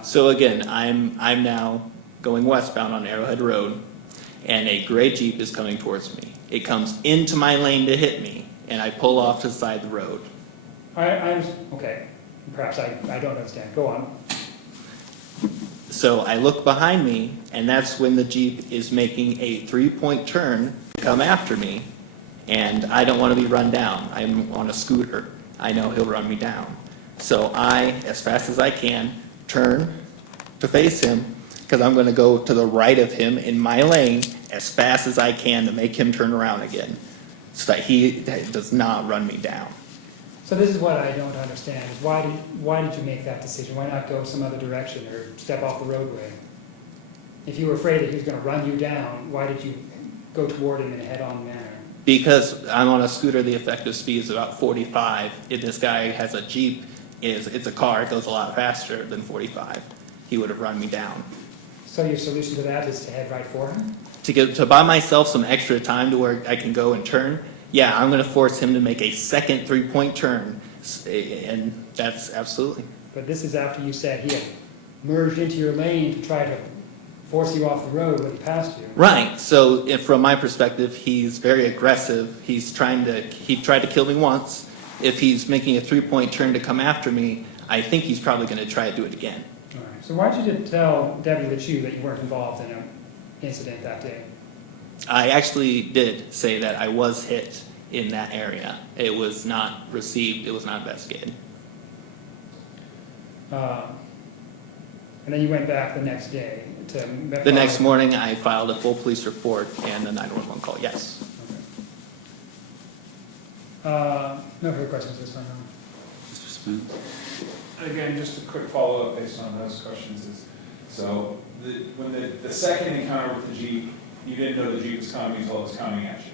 So again, I'm now going westbound on Arrowhead Road, and a gray Jeep is coming towards me. It comes into my lane to hit me, and I pull off to the side of the road. Okay, perhaps I don't understand. Go on. So I look behind me, and that's when the Jeep is making a 3-point turn to come after me, and I don't want to be run down. I'm on a scooter. I know he'll run me down. So I, as fast as I can, turn to face him, because I'm going to go to the right of him in my lane as fast as I can to make him turn around again, so that he does not run me down. So this is what I don't understand, is why did you make that decision? Why not go some other direction or step off the roadway? If you were afraid that he was gonna run you down, why did you go toward him in a head-on manner? Because I'm on a scooter, the effective speed is about 45. If this guy has a Jeep, it's a car, it goes a lot faster than 45. He would have run me down. So your solution to that is to head right for him? To buy myself some extra time to where I can go and turn, yeah, I'm gonna force him to make a second 3-point turn, and that's absolutely. But this is after you said he had merged into your lane to try to force you off the road when he passed you. Right, so from my perspective, he's very aggressive. He tried to kill me once. If he's making a 3-point turn to come after me, I think he's probably gonna try to do it again. All right. So why did you tell Deputy Lachew that you weren't involved in an incident that day? I actually did say that I was hit in that area. It was not received, it was not investigated. And then you went back the next day to... The next morning, I filed a full police report and the 911 call, yes. Okay. No further questions this time, no? Mr. Smith? Again, just a quick follow-up based on those questions is, so when the second encounter with the Jeep, you didn't know the Jeep was coming until it was coming at you?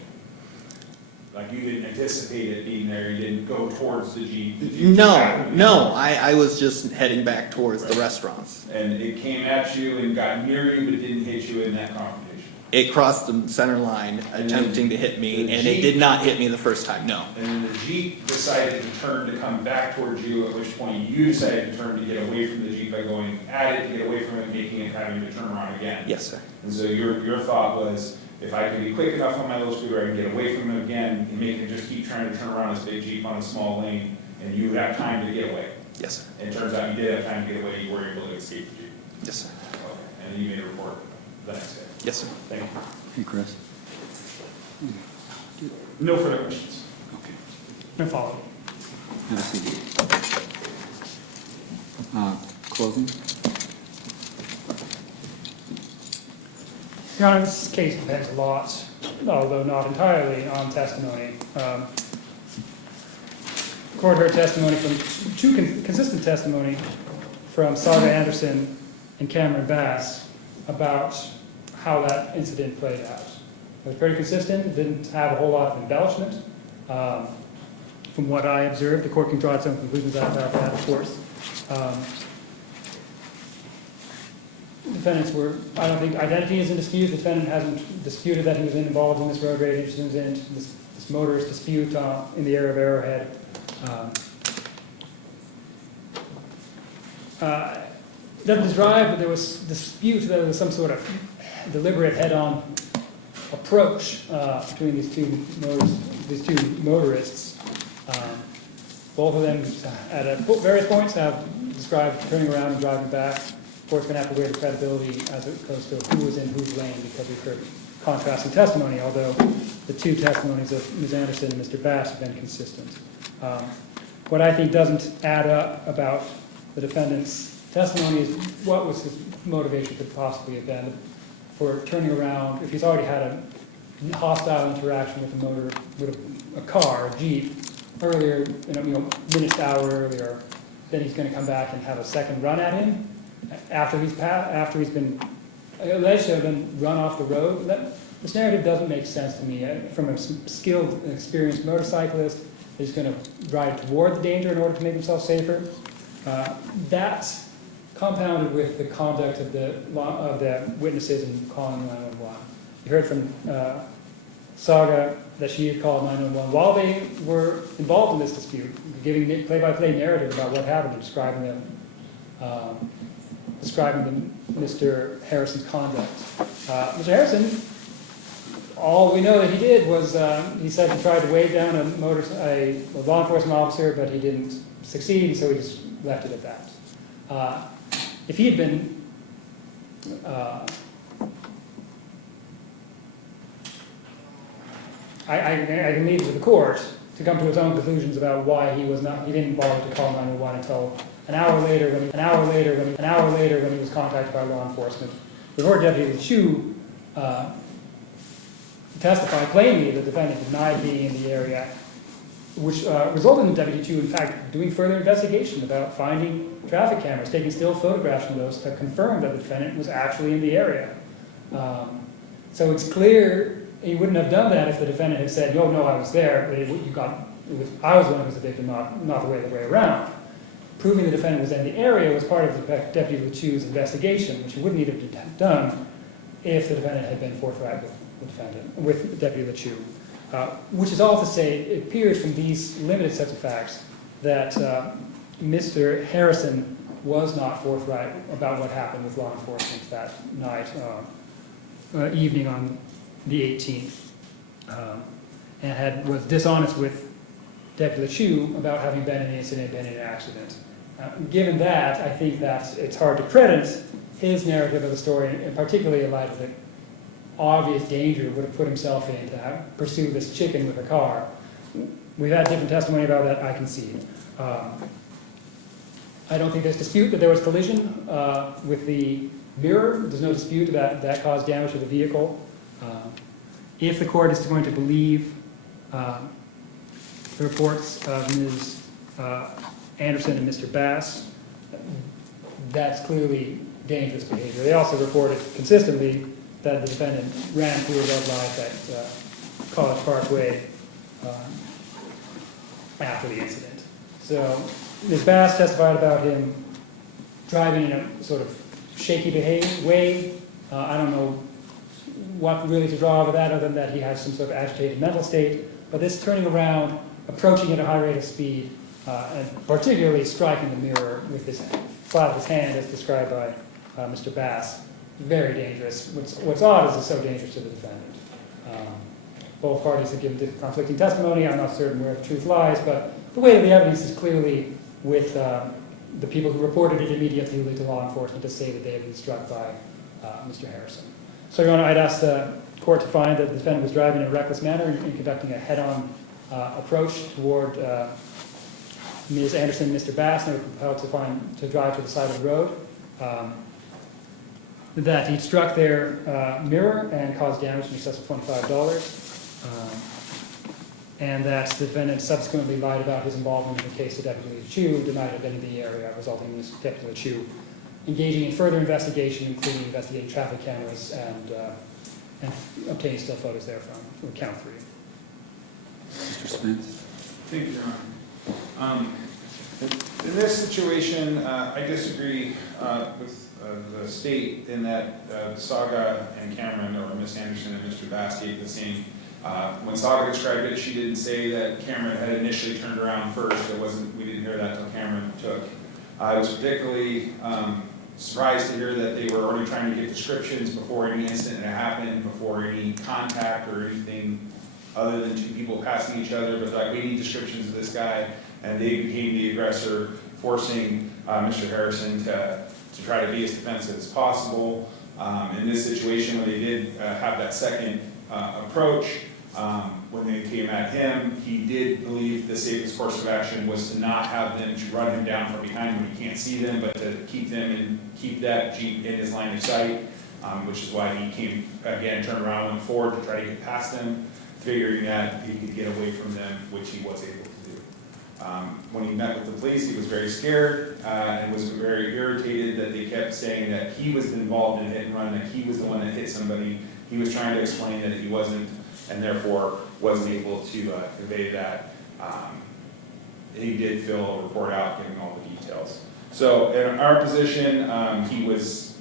Like you didn't anticipate it being there, you didn't go towards the Jeep? No, I was just heading back towards the restaurants. And it came at you and got near you, but it didn't hit you in that confrontation? It crossed the center line, attempting to hit me, and it did not hit me the first time, no. And then the Jeep decided to turn to come back towards you, at which point you decided to turn to get away from the Jeep by going at it to get away from it, making it having to turn around again. Yes, sir. And so your thought was, if I can be quick enough on my little scooter, I can get away from him again and make it just keep trying to turn around this big Jeep on a small lane, and you have time to get away. Yes, sir. And it turns out you did have time to get away, you were able to escape the Jeep. Yes, sir. Okay. And then you made a report the next day. Yes, sir. Thank you. Hey, Chris? No further questions. Okay. No follow-up. Have a seat. Closing? Your Honor, this case depends a lot, although not entirely, on testimony. The court heard testimony from consistent testimony from Saga Anderson and Cameron Bass about how that incident played out. It was pretty consistent. It didn't have a whole lot of embellishment. From what I observed, the court can draw its own conclusions about that, of course. Defendants were, I don't think identity is in dispute. The defendant hasn't disputed that he was involved in this road rage incident, this motorist dispute in the area of Arrowhead. Doesn't describe, but there was dispute that there was some sort of deliberate head-on approach between these two motorists. Both of them, at various points, have described turning around and driving back. Of course, going to have to weigh the credibility as it goes to who was in whose lane, because we've heard contrasting testimony, although the two testimonies of Ms. Anderson and Mr. Bass have been consistent. What I think doesn't add up about the defendant's testimony is what was his motivation could possibly have been for turning around, if he's already had a hostile interaction with a car, a Jeep, earlier, minutes, hour earlier, then he's going to come back and have a second run at him after he's been alleged to have been run off the road. This narrative doesn't make sense to me. From a skilled and experienced motorcyclist who's going to drive toward the danger in order to make himself safer. That's compounded with the conduct of the witnesses in calling 911. You heard from Saga that she had called 911 while they were involved in this dispute, giving play-by-play narrative about what happened and describing Mr. Harrison's conduct. Mr. Harrison, all we know that he did was he said he tried to wave down a law enforcement officer, but he didn't succeed, so he just left it at that. If he had been I can leave it to the court to come to his own conclusions about why he didn't bother to call 911 until an hour later when he was contacted by law enforcement. The court Deputy Lachew testified plainly that the defendant denied being in the area which resulted in Deputy Chu, in fact, doing further investigation about finding traffic cameras, taking still photographs from those to confirm that the defendant was actually in the area. So it's clear he wouldn't have done that if the defendant had said, "No, I was there, but I was the one who was the victim, not the way around." Proving the defendant was in the area was part of the Deputy Lachew's investigation, which he wouldn't need to have done if the defendant had been forthright with Deputy Lachew. Which is all to say, it appears from these limited sets of facts that Mr. Harrison was not forthright about what happened with law enforcement that night, evening on the 18th, and was dishonest with Deputy Lachew about having been in the incident, been in an accident. Given that, I think that it's hard to credit his narrative of the story, and particularly in light of the obvious danger he would have put himself in to pursue this chicken with a car. We've had different testimony about that, I concede. I don't think there's dispute that there was collision with the mirror. There's no dispute that that caused damage to the vehicle. If the court is going to believe the reports of Ms. Anderson and Mr. Bass, that's clearly dangerous behavior. They also reported consistently that the defendant ran through a red light at College Parkway after the incident. So Ms. Bass testified about him driving in a sort of shaky way. I don't know what really to draw out of that other than that he has some sort of agitated mental state. But this turning around, approaching at a high rate of speed, and particularly striking the mirror with his flat of his hand as described by Mr. Bass, very dangerous. What's odd is it's so dangerous to the defendant. Both parties have given conflicting testimony. I'm not certain where the truth lies, but the weight of the evidence is clearly with the people who reported it immediately to law enforcement to say that they had been struck by Mr. Harrison. So, Your Honor, I'd ask the court to find that the defendant was driving in a reckless manner and conducting a head-on approach toward Ms. Anderson and Mr. Bass, and they were compelled to drive to the side of the road. That he struck their mirror and caused damage in excess of $25. And that the defendant subsequently lied about his involvement in the case to Deputy Lachew, denied having been in the area, resulting in Deputy Lachew engaging in further investigation, including investigating traffic cameras and obtaining still photos therefrom, from count 3. Mr. Spence? Thank you, Your Honor. In this situation, I disagree with the state in that Saga and Cameron, or Ms. Anderson and Mr. Bass, gave the same. When Saga described it, she didn't say that Cameron had initially turned around first. We didn't hear that until Cameron took. I was particularly surprised to hear that they were already trying to get descriptions before any incident had happened, before any contact or anything other than two people passing each other, but like, we need descriptions of this guy, and they became the aggressor, forcing Mr. Harrison to try to be as defensive as possible. In this situation, when they did have that second approach, when they came at him, he did believe the safest course of action was to not have them to run him down from behind when he can't see them, but to keep that Jeep in his line of sight, which is why he came again, turned around, went forward to try to get past them, figuring that he could get away from them, which he was able to do. When he met with the police, he was very scared and was very irritated that they kept saying that he was involved in a hit and run, that he was the one that hit somebody. He was trying to explain that he wasn't, and therefore wasn't able to convey that. He did fill a report out giving all the details. So in our position, he was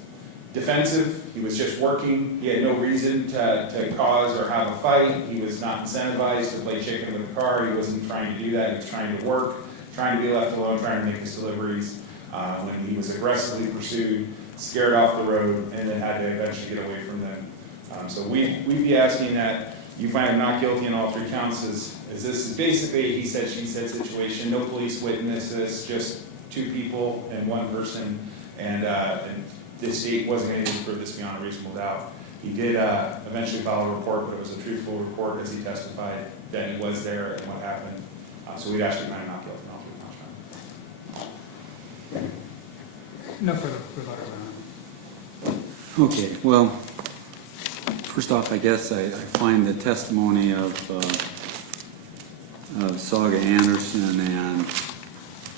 defensive, he was just working, he had no reason to cause or have a fight, he was not incentivized to play chicken with the car, he wasn't trying to do that, he was trying to work, trying to be left alone, trying to make his deliveries, when he was aggressively pursued, scared off the road, and then had to eventually get away from them. So we'd be asking that you find him not guilty in all 3 counts, as this is basically a he said, she said situation, no police witnesses, just 2 people and 1 person, and the state wasn't able to prove this beyond a reasonable doubt. He did eventually file a report, but it was a truthful report as he testified that he was there and what happened. So we'd actually find him not guilty in all 3 counts. No further rebuttal. Okay, well, first off, I guess I find the testimony of of Saga Anderson and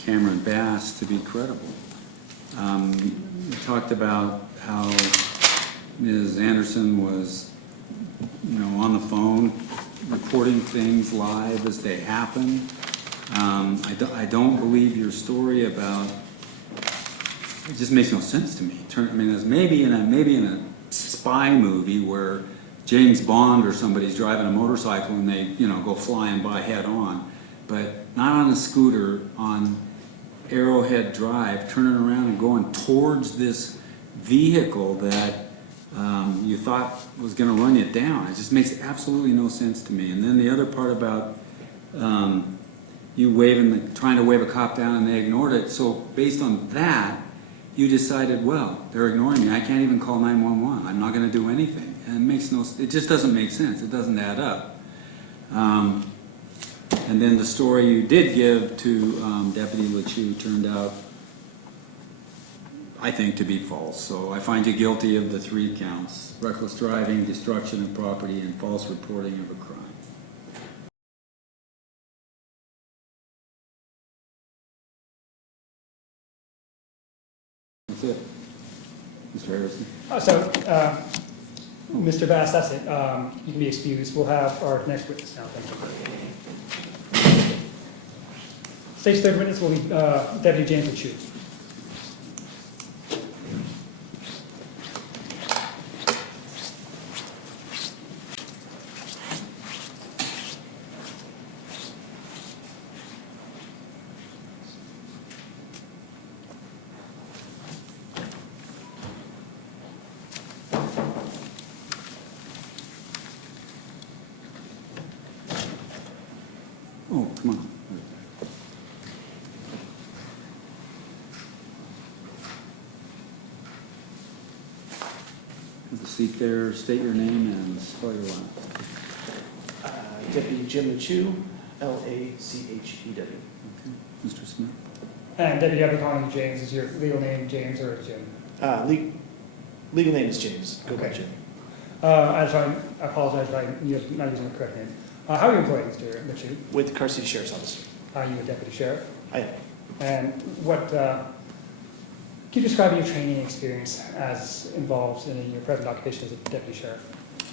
Cameron Bass to be credible. You talked about how Ms. Anderson was, on the phone, reporting things live as they happen. I don't believe your story about, it just makes no sense to me. There's maybe in a spy movie where James Bond or somebody's driving a motorcycle and they, go flying by head on, but not on a scooter on Arrowhead Drive, turning around and going towards this vehicle that you thought was going to run you down. It just makes absolutely no sense to me. And then the other part about you trying to wave a cop down and they ignored it. So based on that, you decided, well, they're ignoring me. I can't even call 911. I'm not going to do anything. And it just doesn't make sense. It doesn't add up. And then the story you did give to Deputy Lachew turned out, I think, to be false. So I find you guilty of the 3 counts: reckless driving, destruction of property, and false reporting of a crime. That's it. Mr. Harrison. Mr. Bass, that's it. You can be excused. We'll have our next witness now. Thank you. Stage 3rd witness will be Deputy James Lachew. Oh, come on. Have a seat there. State your name and spell your last. Deputy Jim Lachew, Lachew. Okay. Mr. Smith. And Deputy, I'll be calling you James. Is your legal name James or Jim? Legal name is James. Go by Okay. Jim. I apologize if I'm not using the correct name. How are you employed, Mr. Lachew? With the Car City Sheriff's Office. Are you a deputy sheriff? I am. And what, can you describe your training experience as involved in your present occupation as a deputy sheriff?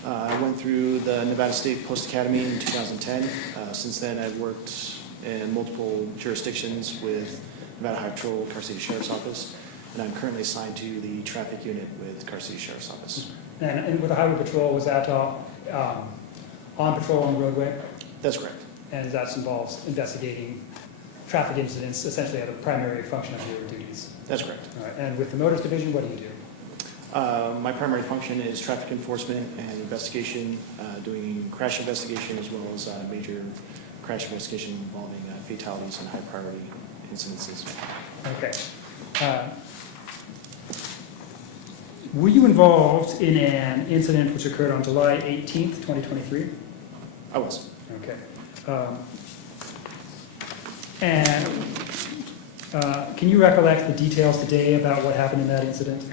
I went through the Nevada State Post Academy in 2010. Since then, I've worked in multiple jurisdictions with Nevada Highway Patrol, Car City Sheriff's Office, and I'm currently assigned to the traffic unit with Car City Sheriff's Office. And with the highway patrol, was that on patrol on the roadway? That's correct. And that involves investigating traffic incidents, essentially at a primary function of your duties. That's correct. All right. And with the Motors Division, what do you do? My primary function is traffic enforcement and investigation, doing crash investigation as well as major crash investigation involving fatalities and high priority incidences. Okay. Were you involved in an incident which occurred on July 18th, 2023? I was. Okay. And can you recollect the details today about what happened in that incident?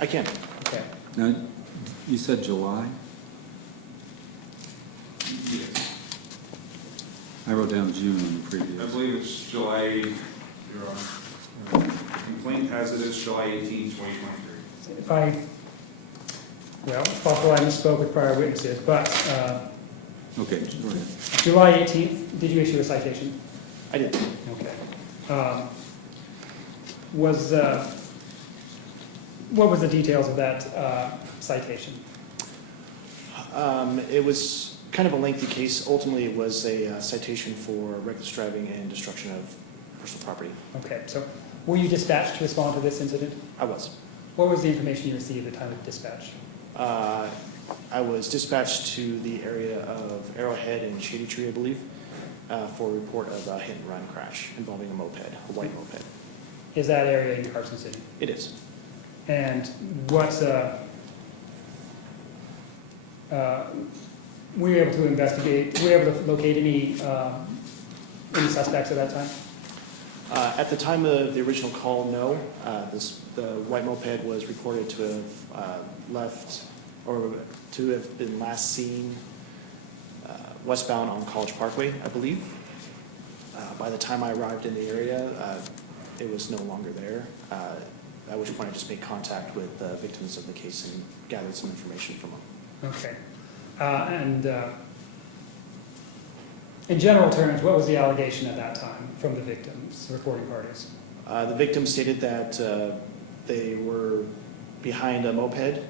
I can. Okay. Now, you said July? Yes. I wrote down June on the I previous. believe it's July, Your Honor. Complaint has it as July 18, 2023. It's possible I misspoke with prior witnesses, but Okay, go ahead. July 18th, did you issue a citation? I did. Okay. What was the details of that citation? It was kind of a lengthy case. Ultimately, it was a citation for reckless driving and destruction of personal property. Okay, so were you dispatched to respond to this incident? I was. What was the information you received at the time of dispatch? I was dispatched to the area of Arrowhead and Shady Tree, I believe, for a report of a hit-and-run crash involving a moped, a white moped. Is that area in Carson City? It is. And what, were you able to investigate, were you able to locate any suspects at that time? At the time of the original call, no. The white moped was reported to have left, or to have been last seen westbound on College Parkway, I believe. By the time I arrived in the area, it was no longer there, at which point I just made contact with the victims of the case and gathered some information from them. Okay. And in general terms, what was the allegation at that time from the victims, the reporting parties? The victims stated that they were behind a moped.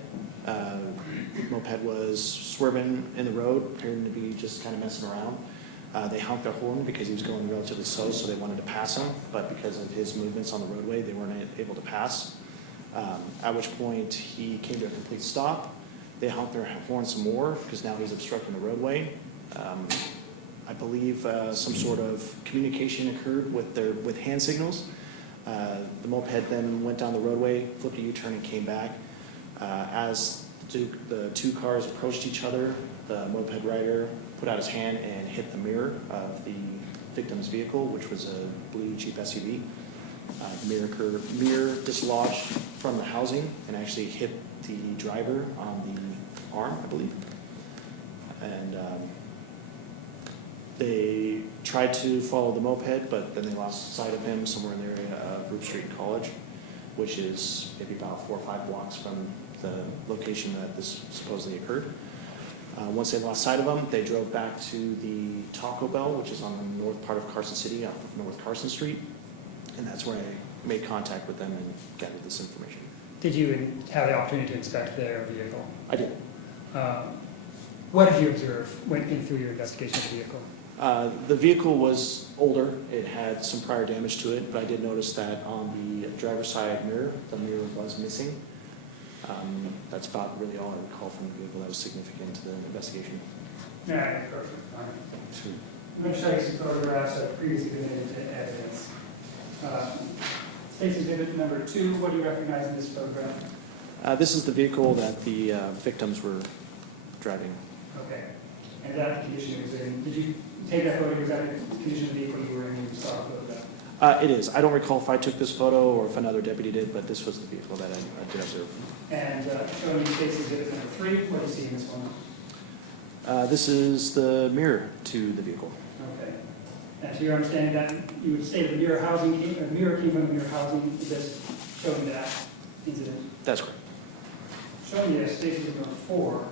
Moped was swerving in the road, appearing to be just kind of messing around. They honked their horn because he was going relatively slow, so they wanted to pass him, but because of his movements on the roadway, they weren't able to pass. At which point he came to a complete stop. They honked their horn some more because now he's obstructing the roadway. I believe some sort of communication occurred with hand signals. The moped then went down the roadway, flipped a U-turn, and came back. As the two cars approached each other, the moped rider put out his hand and hit the mirror of the victim's vehicle, which was a blue Jeep SUV. The mirror dislodged from the housing and actually hit the driver on the arm, I believe. And they tried to follow the moped, but then they lost sight of him somewhere in the area of Roop Street College, which is maybe about 4 or 5 blocks from the location that this supposedly occurred. Once they lost sight of him, they drove back to the Taco Bell, which is on the north part of Carson City, off of North Carson Street, and that's where I made contact with them and gathered this information. Did you have the opportunity to inspect their vehicle? I did. What did you observe through your investigation of the vehicle? The vehicle was older. It had some prior damage to it, but I did notice that on the driver's side mirror, the mirror was missing. That's about really all I recall from the vehicle that was significant to the investigation. Yeah, perfect. All right. I'm going to show you some photographs that previously been into evidence. State's Exhibit number 2, what do you recognize in this photograph? This is the vehicle that the victims were driving. Okay. And that condition it was in, did you take that photo, was that the condition of the vehicle you were in when you saw the photograph? It is. I don't recall if I took this photo or if another deputy did, but this was the vehicle that I did observe. And showing you State's Exhibit number 3, what do you see in this one? This is the mirror to the vehicle. Okay. And to your understanding that you would say that the mirror came from the mirror housing, is this showing that incident? That's correct. Showing you State's Exhibit number 4,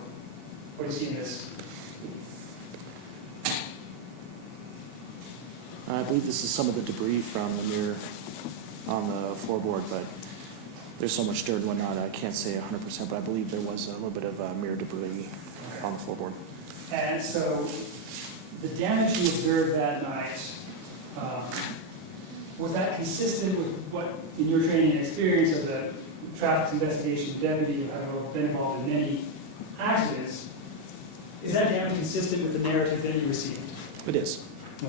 what do you see in this? I believe this is some of the debris from the mirror on the floorboard, but there's so much dirt and whatnot, I can't say 100%, but I believe there was a little bit of mirror debris on the floorboard. And so the damage you observed that night, was that consistent with what, in your training and experience as a traffic investigation deputy, having been involved in many accidents, is that damage consistent with the narrative that you received? It is.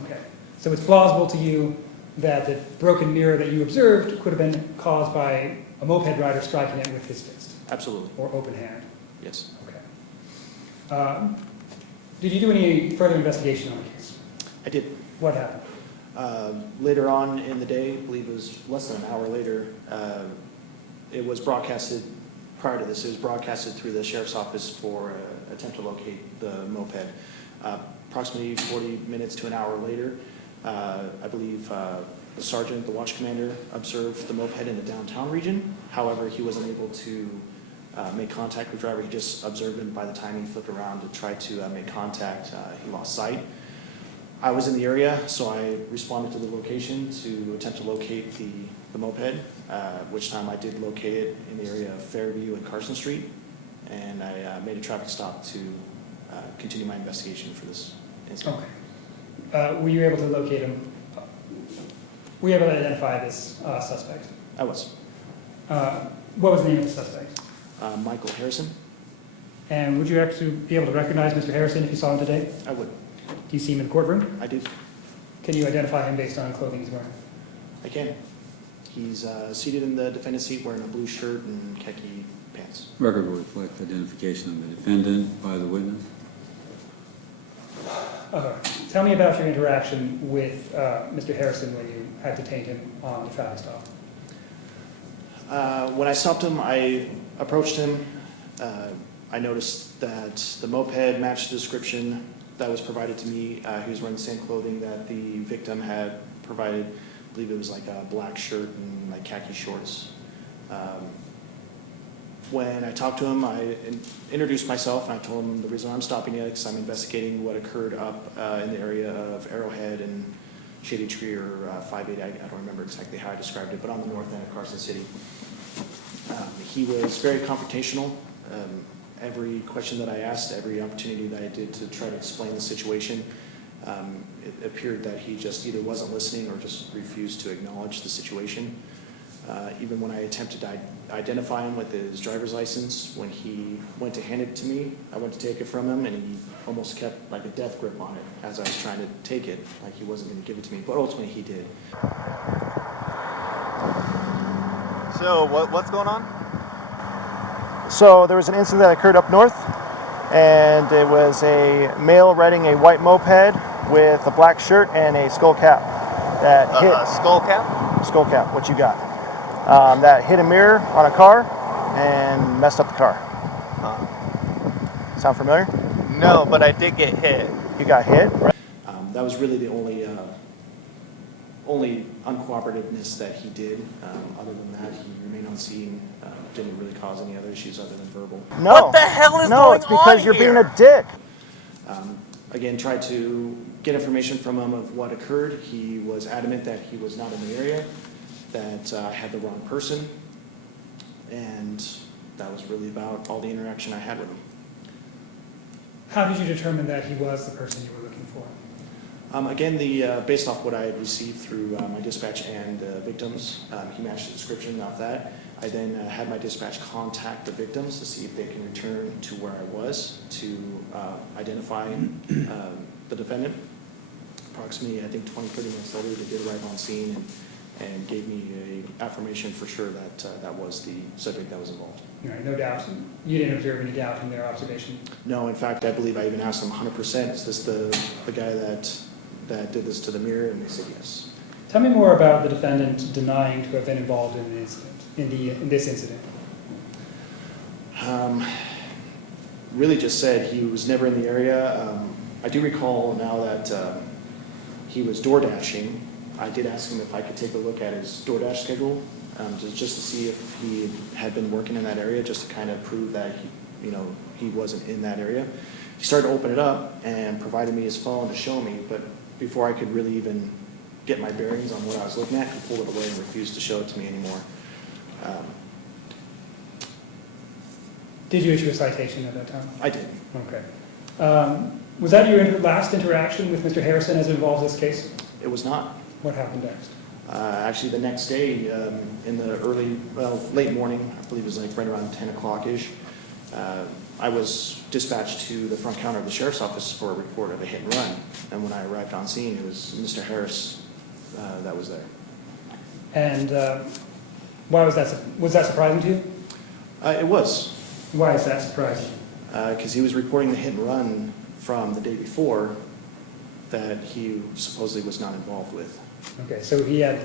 Okay. So it's plausible to you that the broken mirror that you observed could have been caused by a moped rider striking it with his fist? Absolutely. Or open hand? Yes. Okay. Did you do any further investigation on the case? I did. What happened? Later on in the day, I believe it was less than an hour later, it was broadcasted, prior to this, it was broadcasted through the sheriff's office for an attempt to locate the moped. Approximately 40 minutes to an hour later, I believe the sergeant, the watch commander, observed the moped in the downtown region. However, he wasn't able to make contact with the driver. He just observed him. By the time he flipped around to try to make contact, he lost sight. I was in the area, so I responded to the location to attempt to locate the moped, which time I did locate it in the area of Fairview and Carson Street, and I made a traffic stop to continue my investigation for this incident. Okay. Were you able to locate him? Were you able to identify this suspect? I was. What was the name of the suspect? Michael Harrison. And would you actually be able to recognize Mr. Harrison if you saw him today? I would. Do you see him in the courtroom? I do. Can you identify him based on clothing he's wearing? I can. He's seated in the defendant's seat wearing a blue shirt and khaki pants. Record will reflect identification of the defendant by the witness. Tell me about your interaction with Mr. Harrison when you had detained him on the traffic stop. When I stopped him, I approached him. I noticed that the moped matched the description that was provided to me. He was wearing the same clothing that the victim had provided. I believe it was like a black shirt and like khaki shorts. When I talked to him, I introduced myself, and I told him the reason I'm stopping you is because I'm investigating what occurred up in the area of Arrowhead and Shady Tree or 580. I don't remember exactly how I described it, but on the north end of Carson City. He was very confrontational. Every question that I asked, every opportunity that I did to try to explain the situation, it appeared that he just either wasn't listening or just refused to acknowledge the situation. Even when I attempted to identify him with his driver's license, when he went to hand it to me, I went to take it from him, and he almost kept like a death grip on it as I was trying to take it, like he wasn't going to give it to me, but ultimately he did. So what's going on? So there was an incident that occurred up north, and it was a male riding a white moped with a black shirt and a skull cap that hit. Skull cap? Skull cap, what you got? That hit a mirror on a car and messed up the car. Sound familiar? No, but I did get hit. You got hit? That was really the only uncooperativeness that he did. Other than that, he remained on scene. Didn't really cause any other issues other than verbal. No. What the hell is no, going it's because on you're here? being a dick. Again, tried to get information from him of what occurred. He was adamant that he was not in the area, that I had the wrong person, and that was really about all the interaction I had with him. How did you determine that he was the person you were looking for? Again, based off what I had received through my dispatch and victims, he matched the description of that. I then had my dispatch contact the victims to see if they can return to where I was to identify the defendant. Approximately, I think 20, 30 minutes later, they did arrive on scene and gave me an affirmation for sure that that was the subject that was involved. All right, no doubt. You didn't observe any doubt in their observation? No, in fact, I believe I even asked them 100%, is this the guy that did this to the mirror? And they said yes. Tell me more about the defendant denying to have been involved in the incident, in this incident. Really just said he was never in the area. I do recall now that he was door dashing. I did ask him if I could take a look at his DoorDash schedule, just to see if he had been working in that area, just to kind of prove that he wasn't in that area. He started to open it up and provided me his phone to show me, but before I could really even get my bearings on what I was looking at, he pulled it away and refused to show it to me anymore. Did you issue a citation at that time? I did. Okay. Was that your last interaction with Mr. Harrison as it involves this case? It was not. What happened next? Actually, the next day, in the late morning, I believe it was like right around 10 o'clock-ish, I was dispatched to the front counter of the sheriff's office for a report of a hit and run. And when I arrived on scene, it was Mr. Harris that was there. And why was that? Was that surprising to you? It was. Why is that surprising? Because he was reporting the hit and run from the day before that he supposedly was not involved with. Okay, so he had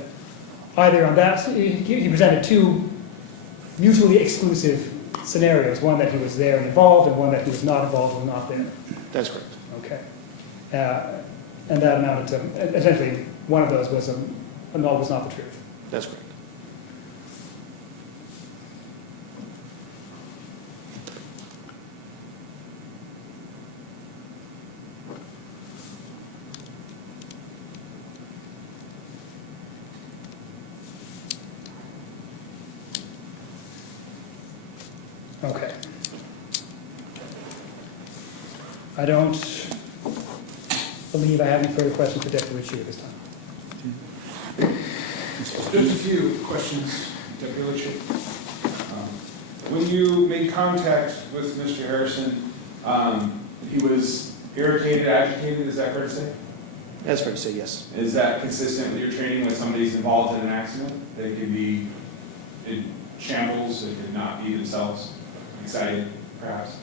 either on that, he presented two mutually exclusive scenarios, one that he was there and involved, and one that he was not involved and not there. That's correct. Okay. And that amounted to, essentially, one of those was no, was not the truth. That's correct. Okay. I don't believe I have any further questions for Deputy Lachew at this time. Just a few questions, Deputy Lachew. When you made contact with Mr. Harrison, he was irritated, agitated, is that fair to say? That's fair to say, yes. Is that consistent with your training when somebody's involved in an accident? They could be in shambles, they could not be themselves, excited, perhaps?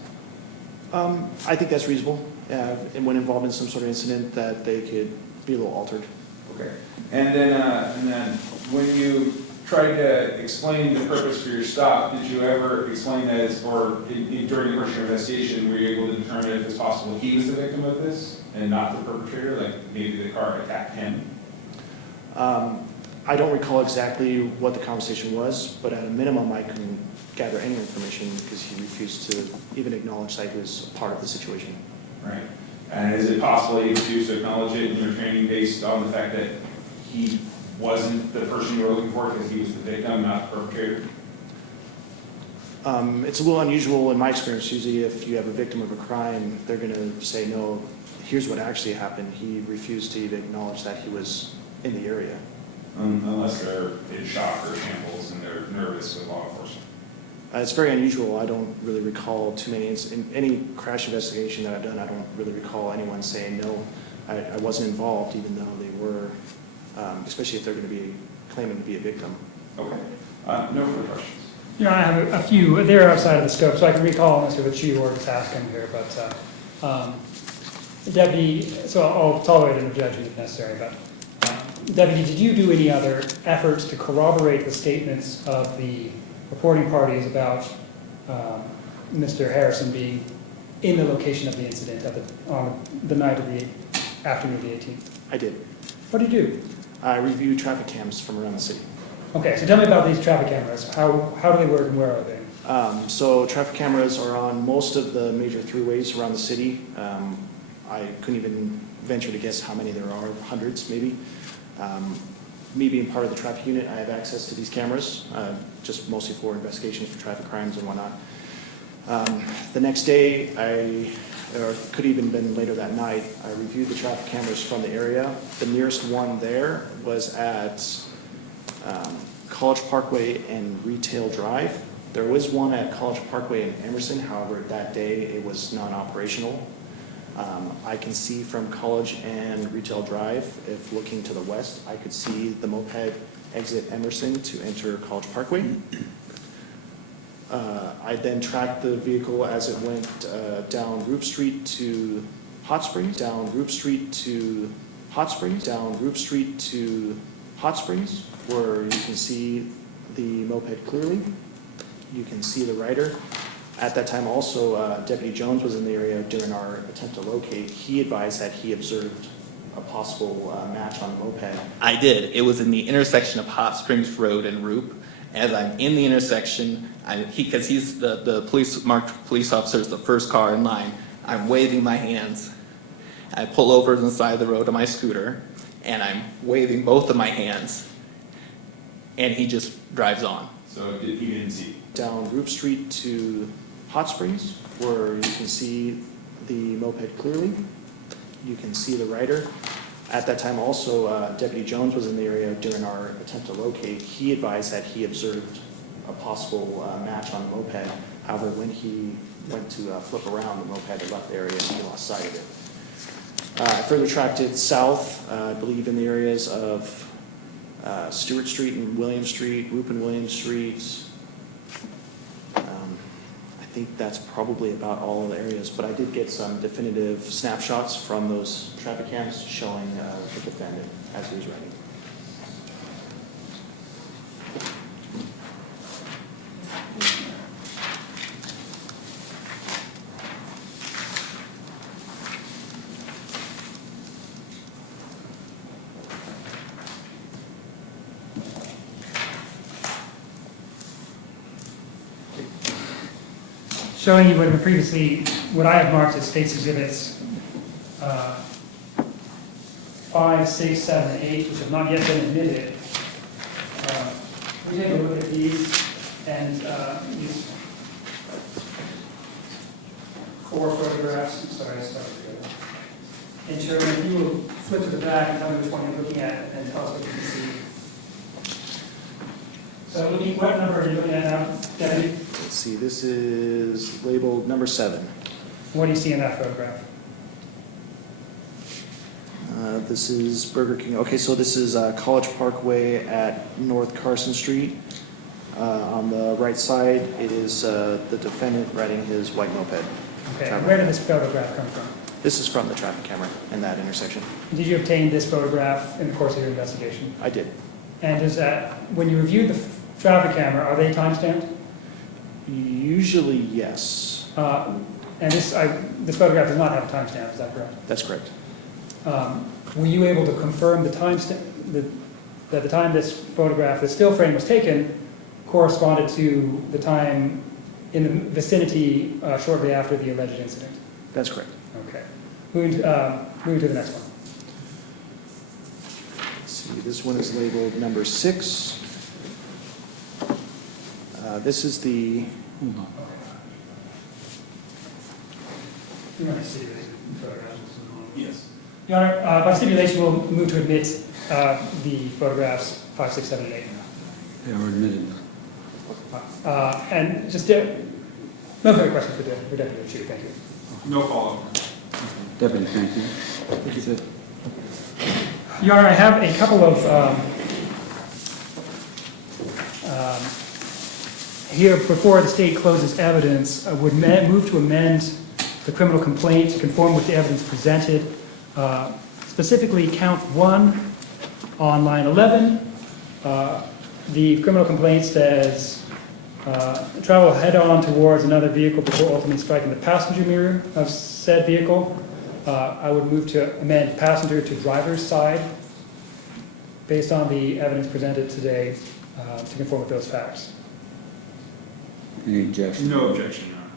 I think that's reasonable. And when involved in some sort of incident, that they could be a little altered. Okay. And then when you tried to explain the purpose for your stop, did you ever explain that as, or during the course of your investigation, were you able to determine if it's possible he was the victim of this and not the perpetrator, like maybe the car attacked him? I don't recall exactly what the conversation was, but at a minimum, I couldn't gather any information because he refused to even acknowledge that he was a part of the situation. Right. And is it possible you refused to acknowledge it in your training based on the fact that he wasn't the person you were looking for because he was the victim, not the perpetrator? It's a little unusual in my experience. Usually if you have a victim of a crime, they're going to say, no, here's what actually happened. He refused to even acknowledge that he was in the area. Unless they're in shock or shambles and they're nervous with law enforcement. It's very unusual. I don't really recall too many, in any crash investigation that I've done, I don't really recall anyone saying, no, I wasn't involved, even though they were, especially if they're going to be claiming to be a victim. Okay. No further questions. Your Honor, I have a few, they're outside of the scope, so I can recall Mr. Lachew or just ask him here, but Deputy, so I'll tolerate an objection if necessary, but Deputy, did you do any other efforts to corroborate the statements of the reporting parties about Mr. Harrison being in the location of the incident on the night of the afternoon of the 18th? I did. What did you do? I reviewed traffic cams from around the city. Okay, so tell me about these traffic cameras. How do they work and where are they? So traffic cameras are on most of the major throughways around the city. I couldn't even venture to guess how many there are, hundreds maybe. Me being part of the traffic unit, I have access to these cameras, just mostly for investigations for traffic crimes and whatnot. The next day, or could even been later that night, I reviewed the traffic cameras from the area. The nearest one there was at College Parkway and Retail Drive. There was one at College Parkway in Emerson, however, that day it was non-operational. I can see from College and Retail Drive, if looking to the west, I could see the moped exit Emerson to enter College Parkway. I then tracked the vehicle as it went down Roop Street to Hot Springs, down Roop Street to Hot Springs, down Roop Street to Hot Springs, where you can see the moped clearly. You can see the rider. At that time also, Deputy Jones was in the area during our attempt to locate. He advised that he observed a possible match on the moped. I did. It was in the intersection of Hot Springs Road and Roop. As I'm in the intersection, because he's the marked police officer is the first car in line, I'm waving my hands. I pull over to the side of the road on my scooter, and I'm waving both of my hands, and he just drives on. So he didn't see. Down Roop Street to Hot Springs, where you can see the moped clearly. You can see the rider. At that time also, Deputy Jones was in the area during our attempt to locate. He advised that he observed a possible match on the moped. However, when he went to flip around, the moped had left the area and he lost sight of it. I further tracked it south, I believe in the areas of Stewart Street and William Street, Roop and William Streets. I think that's probably about all of the areas, but I did get some definitive snapshots from those traffic cams showing the defendant as he was riding. Showing you what have been previously, what I have marked as State's Exhibits 5, 6, 7, 8, which have not yet been admitted. We take a look at these, and these 4 photographs. I'm sorry, I started together. And Chairman, if you will flip to the back and tell me which one you're looking at, and tell us what you can see. So what number are you looking at now, Deputy? Let's see, this is labeled number 7. What do you see in that photograph? This is Burger King. Okay, so this is College Parkway at North Carson Street. On the right side, it is the defendant riding his white moped. Okay, where did this photograph come from? This is from the traffic camera in that intersection. Did you obtain this photograph in the course of your investigation? I did. And is that, when you reviewed the traffic camera, are they timestamped? Usually, yes. And this photograph does not have a timestamp, is that correct? That's correct. Were you able to confirm the timestamp, that the time this photograph, this still frame was taken, corresponded to the time in the vicinity shortly after the alleged incident? That's correct. Okay. Moving to the next one. Let's see, this one is labeled number 6. This is the, Hold on. You want to see the photograph? Yes. Your Honor, by stipulation, we'll move to admit the photographs 5, 6, 7, and 8. They are admitted. And just, no further questions for Deputy Lachew, thank you. No follow-up. Deputy, thank you. That's it. Your Honor, I have a couple of, here before the state closes evidence, I would move to amend the criminal complaint to conform with the evidence presented. Specifically, count 1 on line 11. The criminal complaint says, travel head-on towards another vehicle before ultimately striking the passenger mirror of said vehicle. I would move to amend passenger to driver's side based on the evidence presented today to conform with those facts. Any objection? No objection, Your Honor.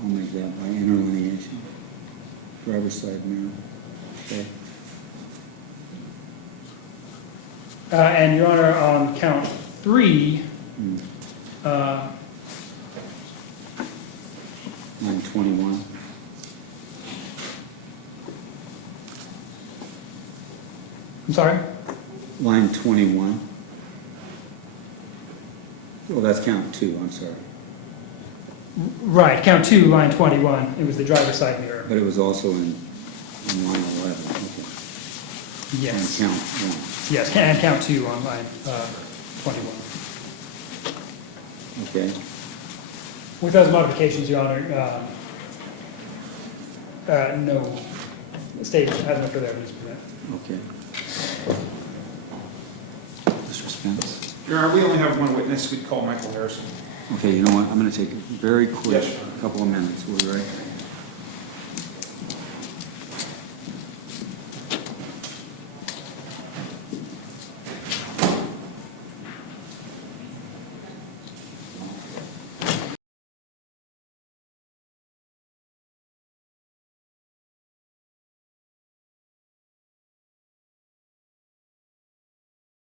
I'll make that by interlineation. Driver's side mirror. Okay. And Your Honor, on count 3, Line 21. I'm sorry? Line 21. Well, that's count 2, I'm sorry. Right, count 2, line 21, it was the driver's side mirror. But it was also in line 11, okay. Yes. And count 1. Yes, and count 2 on line 21. Okay. With those modifications, Your Honor, no, the state has no further evidence to present. Okay. Mr. Spence? Your Honor, we only have one witness. We'd call Michael Harrison. Okay, you know what? I'm going to take a very quick Yes, Your Honor. couple of minutes. Will you, right?